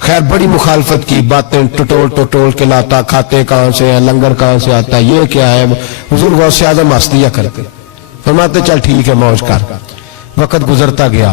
خیر بڑی مخالفت کی, باتیں ٹٹول کے لاتا, کھاتے کہاں سے ہیں, لنگر کہاں سے آتا ہے, یہ کیا ہے. حضور غوث اعظم ہنس دیا کرتے, فرماتے چل ٹھیک ہے موج کر. وقت گزرتا گیا,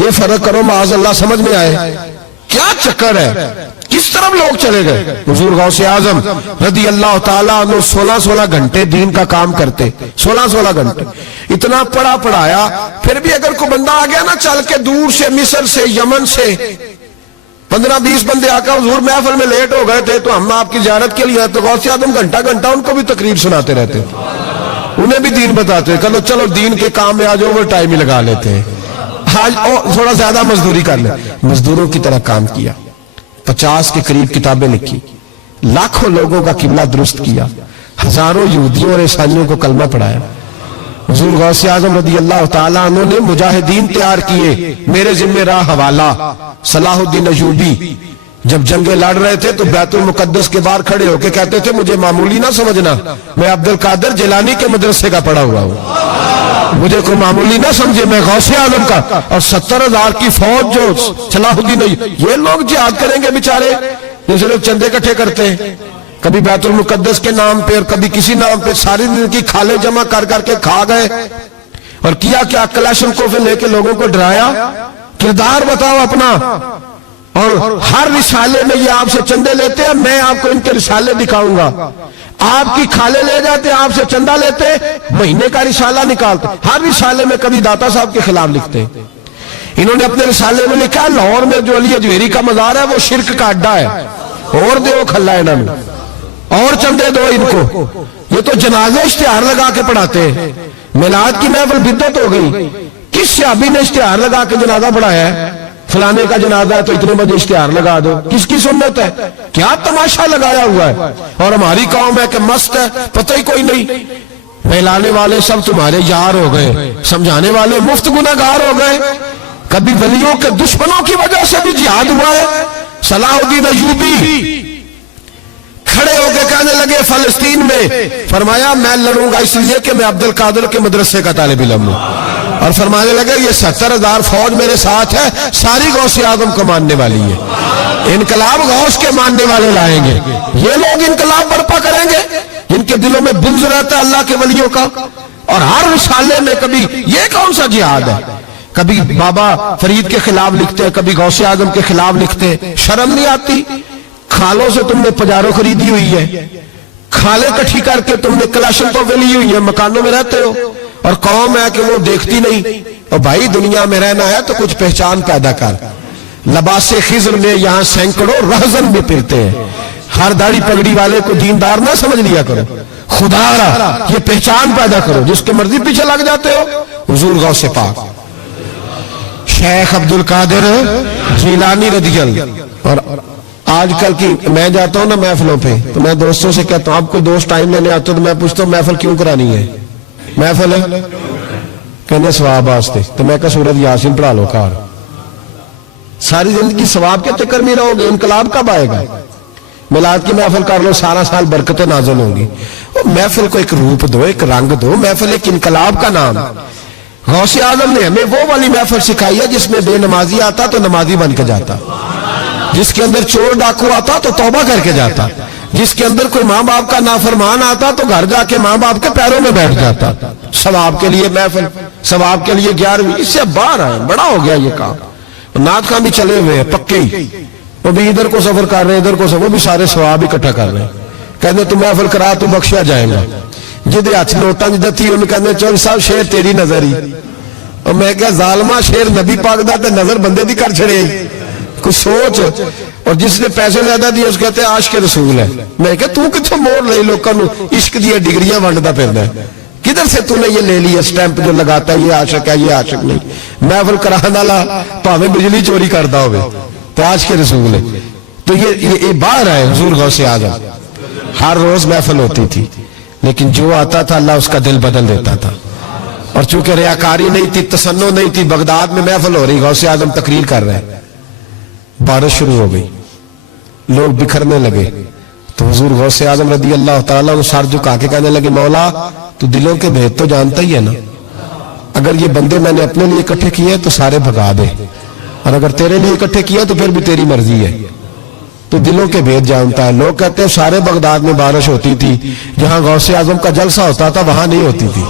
یہ فرق کرو معاذ اللہ سمجھ میں آئے کیا چکر ہے، کس طرف لوگ چلے گئے. حضور غوث اعظم رضی اللہ تعالیٰ عنہ 16 گھنٹے دین کا کام کرتے، 16 گھنٹے اتنا پڑھا پڑھایا. پھر بھی اگر کوئی بندہ آ گیا نا چل کے دور سے، مصر سے، یمن سے 15-20 بندے آ کر حضور محفل میں لیٹ ہو گئے تھے تو ہم آپ کی زیارت کے لیے، تو غوث اعظم گھنٹہ ان کو بھی تقریر سناتے رہتے، انہیں بھی دین بتاتے. چلو دین کے کام میں آ جاؤ، وہ ٹائم ہی لگا لیتے ہیں. آج تھوڑا زیادہ مزدوری کر لیں. مزدوروں کی طرح کام کیا، 50 کے قریب کتابیں لکھی، لاکھوں لوگوں کا قبلہ درست کیا، ہزاروں یہودیوں اور عیسائیوں کو کلمہ پڑھایا. حضور غوث اعظم رضی اللہ تعالیٰ عنہ نے مجاہدین تیار کیے. میرے ذمہ راہ حوالہ صلاح الدین ایوبی جب جنگیں لڑ رہے تھے تو بیت المقدس کے باہر کھڑے ہو کے کہتے تھے مجھے معمولی نہ سمجھنا، میں عبد القادر جیلانی کے مدرسے کا پڑھا ہوا ہوں، مجھے کوئی معمولی نہ سمجھے، میں غوث اعظم کا. اور 70,000 کی فوج جو صلاح الدین، یہ لوگ جہاد کریں گے بیچارے، جیسے لوگ چندے اکٹھے کرتے ہیں، کبھی بیت المقدس کے نام پہ اور کبھی کسی نام پہ، ساری دن کی کھالے جمع کر کے کھا گئے. اور کیا کلاشن کوفے لے کے لوگوں کو ڈرایا. کردار بتاؤ اپنا. اور ہر رسالے میں یہ آپ سے چندے لیتے ہیں، میں آپ کو ان کے رسالے دکھاؤں گا. آپ کی کھالے لے جاتے، آپ سے چندہ لیتے، مہینے کا رسالہ نکالتے. ہر رسالے میں کبھی داتا صاحب کے خلاف لکھتے. انہوں نے اپنے رسالے میں لکھا لاہور میں جو علی اجویری کا مزار ہے وہ شرک کا اڈا ہے، اور دیو کھلا ہے انہوں نے، اور چندے دو ان کو. یہ تو جنازے اشتہار لگا کے پڑھاتے ہیں. میلاد کی محفل بدعت ہو گئی. کس صحابی نے اشتہار لگا کے جنازہ پڑھایا ہے؟ فلانے کا جنازہ ہے تو اتنے بجے اشتہار لگا دو. کس کی سنت ہے؟ کیا تماشا لگایا ہوا ہے. اور ہماری قوم ہے کہ مست ہے، پتہ ہی کوئی نہیں. پھیلانے والے سب تمہارے یار ہو گئے، سمجھانے والے مفت گناہگار ہو گئے. کبھی ولیوں کے دشمنوں کی وجہ سے بھی جہاد ہوا ہے. صلاح الدین ایوبی کھڑے ہو کے کہنے لگے فلسطین میں، فرمایا میں لڑوں گا اس لیے کہ میں عبد القادر کے مدرسے کا طالب علم ہوں. اور فرمانے لگے یہ 70,000 فوج میرے ساتھ ہے، ساری غوث اعظم کو ماننے والی ہے. انقلاب غوث کے ماننے والے لائیں گے. یہ لوگ انقلاب برپا کریں گے جن کے دلوں میں بغض رہتا ہے اللہ کے ولیوں کا. اور ہر رسالے میں کبھی یہ کون سا جہاد ہے، کبھی بابا فرید کے خلاف لکھتے، کبھی غوث اعظم کے خلاف لکھتے. شرم نہیں آتی؟ کھالوں سے تم نے پجارو خریدی ہوئی ہے، کھالے کٹھی کر کے تم نے کلاشن کو لی ہوئی ہے، مکانوں میں رہتے ہو، اور قوم ہے کہ وہ دیکھتی نہیں. اور بھائی دنیا میں رہنا ہے تو کچھ پہچان پیدا کر. لباس خضر میں یہاں سینکڑوں رہزن بھی پھرتے ہیں. ہر داڑھی پگڑی والے کو دیندار نہ سمجھ لیا کرو، خدا را یہ پہچان پیدا کرو. جس کے مرضی پیچھے لگ جاتے ہو. حضور غوث پاک شیخ عبد القادر جیلانی رضی اللہ. اور آج کل کی میں جاتا ہوں نا محفلوں پہ تو میں دوستوں سے کہتا ہوں آپ کو دوست ٹائم لینے آتے تو میں پوچھتا ہوں محفل کیوں کرانی ہے؟ محفل ہے کہنے ثواب واسطے. تو میں کہا سورۃ یاسین پڑھا لو کار. ساری زندگی ثواب کے چکر میں رہو گے، انقلاب کب آئے گا؟ میلاد کی محفل کر لو، سارا سال برکتیں نازل ہوں گی. محفل کو ایک روپ دو، ایک رنگ دو. محفل ایک انقلاب کا نام. غوث اعظم نے ہمیں وہ والی محفل سکھائی ہے جس میں بے نمازی آتا تو نمازی بن کے جاتا، جس کے اندر چور ڈاکو آتا تو توبہ کر کے جاتا، جس کے اندر کوئی ماں باپ کا نافرمان آتا تو گھر جا کے ماں باپ کے پیروں میں بیٹھ جاتا. ثواب کے لیے محفل، ثواب کے لیے 11ویں. اس سے باہر آئے، بڑا ہو گیا یہ کام. نعت خان بھی چلے ہوئے ہیں پکے ہی، وہ بھی ادھر کو سفر کر رہے ہیں، ادھر کو سفر، وہ بھی سارے ثواب اکٹھا کر رہے ہیں. کہتے تو محفل کرا تو بخشیا جائے گا. جدے ہاتھ نوٹاں جدہ تھی انہوں کہتے چور صاحب شیر تیری نظر ہی. اور میں کہا ظالمہ شیر نبی پاک دا تے نظر بندے دی کر چھڑے کچھ سوچ. اور جس نے پیسے زیادہ دیے اس کہتے ہیں عاشق رسول ہے. میں کہا تو کتھوں موڑ لئی لوکاں نو عشق دی ڈگریاں ونڈدا پھردا ہے؟ کدھر سے تو نے یہ لے لیا سٹیمپ جو لگاتا ہے یہ عاشق ہے یہ عاشق نہیں؟ محفل کرانے والا بھاویں بجلی چوری کردا ہوے تو عاشق رسول ہے. تو یہ باہر ہے. حضور غوث اعظم ہر روز محفل ہوتی تھی لیکن جو آتا تھا اللہ اس کا دل بدل دیتا تھا. اور چونکہ ریاکاری نہیں تھی، تسنع نہیں تھی، بغداد میں محفل ہو رہی، غوث اعظم تقریر کر رہے ہیں، بارش شروع ہو گئی، لوگ بکھرنے لگے. تو حضور غوث اعظم رضی اللہ تعالیٰ عنہ سر جھکا کے کہنے لگے مولا تو دلوں کے بھید تو جانتا ہی ہے نا. اگر یہ بندے میں نے اپنے لیے اکٹھے کیے تو سارے بھگا دے، اور اگر تیرے لیے اکٹھے کیا تو پھر بھی تیری مرضی ہے. تو دلوں کے بھید جانتا ہے. لوگ کہتے ہیں سارے بغداد میں بارش ہوتی تھی، جہاں غوث اعظم کا جلسہ ہوتا تھا وہاں نہیں ہوتی تھی،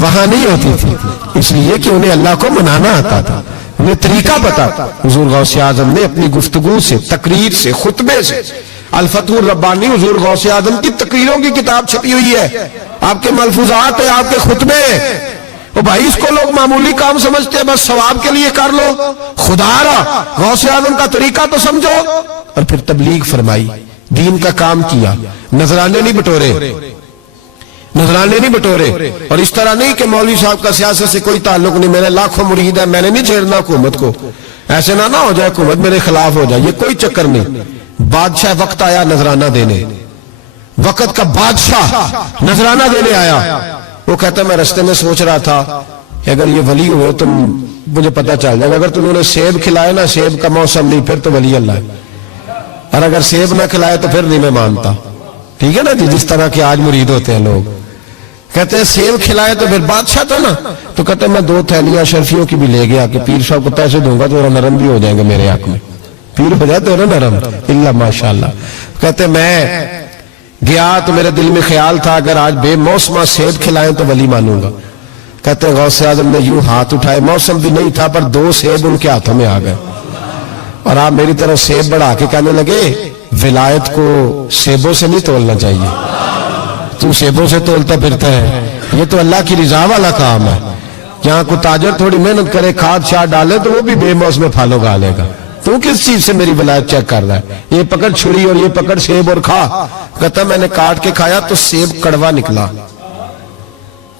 وہاں نہیں ہوتی تھی، اس لیے کہ انہیں اللہ کو منانا آتا تھا. انہیں طریقہ بتا. حضور غوث اعظم نے اپنی گفتگو سے، تقریر سے، خطبے سے، الفتح الربانی حضور غوث اعظم کی تقریروں کی کتاب چھپی ہوئی ہے، آپ کے ملفوظات ہیں، آپ کے خطبے. وہ بھائی اس کو لوگ معمولی کام سمجھتے ہیں، بس ثواب کے لیے کر لو. خدا را غوث اعظم کا طریقہ تو سمجھو. اور پھر تبلیغ فرمائی، دین کا کام کیا، نذرانے نہیں بٹورے، نذرانے نہیں بٹورے. اور اس طرح نہیں کہ مولوی صاحب کا سیاست سے کوئی تعلق نہیں، میرے لاکھوں مرید ہے، میں نے نہیں چھیڑنا حکومت کو، ایسے نہ ہو جائے حکومت میرے خلاف ہو جائے، یہ کوئی چکر نہیں. بادشاہ وقت آیا نذرانہ دینے، وقت کا بادشاہ نذرانہ دینے آیا. وہ کہتا ہے میں رستے میں سوچ رہا تھا کہ اگر یہ ولی ہوئے تو مجھے پتا چل جائے، اگر تم نے سیب کھلائے نا، سیب کا موسم نہیں، پھر تو ولی اللہ ہے، اور اگر سیب نہ کھلائے تو پھر نہیں میں مانتا. ٹھیک ہے نا جی، جس طرح کے آج مرید ہوتے ہیں لوگ، کہتے ہیں سیب کھلائے تو پھر بادشاہ تھا نا. تو کہتے ہیں میں 2 تھیلیاں اشرفیوں کی بھی لے گیا کہ پیر صاحب کو پیسے دوں گا تو ذرا نرم بھی ہو جائیں گے میرے حق میں. پیر ہو جائے تو نرم اللہ ماشاءاللہ. کہتے میں گیا تو میرے دل میں خیال تھا اگر آج بے موسمہ سیب کھلائیں تو ولی مانوں گا. کہتے ہیں غوث اعظم نے یوں ہاتھ اٹھائے، موسم بھی نہیں تھا پر 2 سیب ان کے ہاتھوں میں آ گئے، اور آپ میری طرف سیب بڑھا کے کہنے لگے ولایت کو سیبوں سے نہیں تولنا چاہیے، تو سیبوں سے تولتا پھرتا ہے، یہ تو اللہ کی رضا والا کام ہے. یہاں کو تاجر تھوڑی محنت کرے، کھاد شاد ڈالے تو وہ بھی بے موسم پھل اگا لے گا. تو کس چیز سے میری ولایت چیک کر رہا ہے؟ یہ پکڑ چھری اور یہ پکڑ سیب اور کھا. کہتا میں نے کاٹ کے کھایا تو سیب کڑوا نکلا.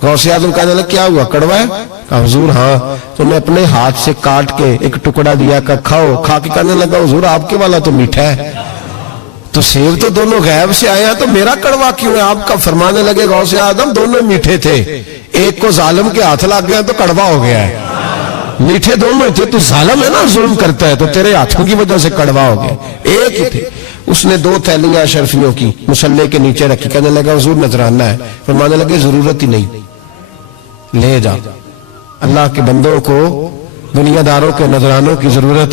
غوث اعظم کہنے لگا کیا ہوا، کڑوا ہے؟ کہا حضور ہاں. تو میں اپنے ہاتھ سے کاٹ کے ایک ٹکڑا دیا کہ کھاؤ. کھا کے کہنے لگا حضور آپ کے والا تو میٹھا ہے. تو سیب تو دونوں غیب سے آئے ہیں تو میرا کڑوا کیوں ہے؟ آپ کا فرمانے لگے غوث اعظم دونوں میٹھے تھے، ایک کو ظالم کے ہاتھ لگ گیا تو کڑوا ہو گیا ہے. میٹھے دونوں تھے، تو ظالم ہے نا، ظلم کرتا ہے، تو تیرے ہاتھوں کی وجہ سے کڑوا ہو گیا. ایک ہی تھے. اس نے 2 تھیلیاں اشرفیوں کی مصلے کے نیچے رکھی، کہنے لگا حضور نذرانہ ہے. فرمانے لگے ضرورت ہی نہیں، لے جا. اللہ کے بندوں کو، دنیا داروں کے نذرانوں کی ضرورت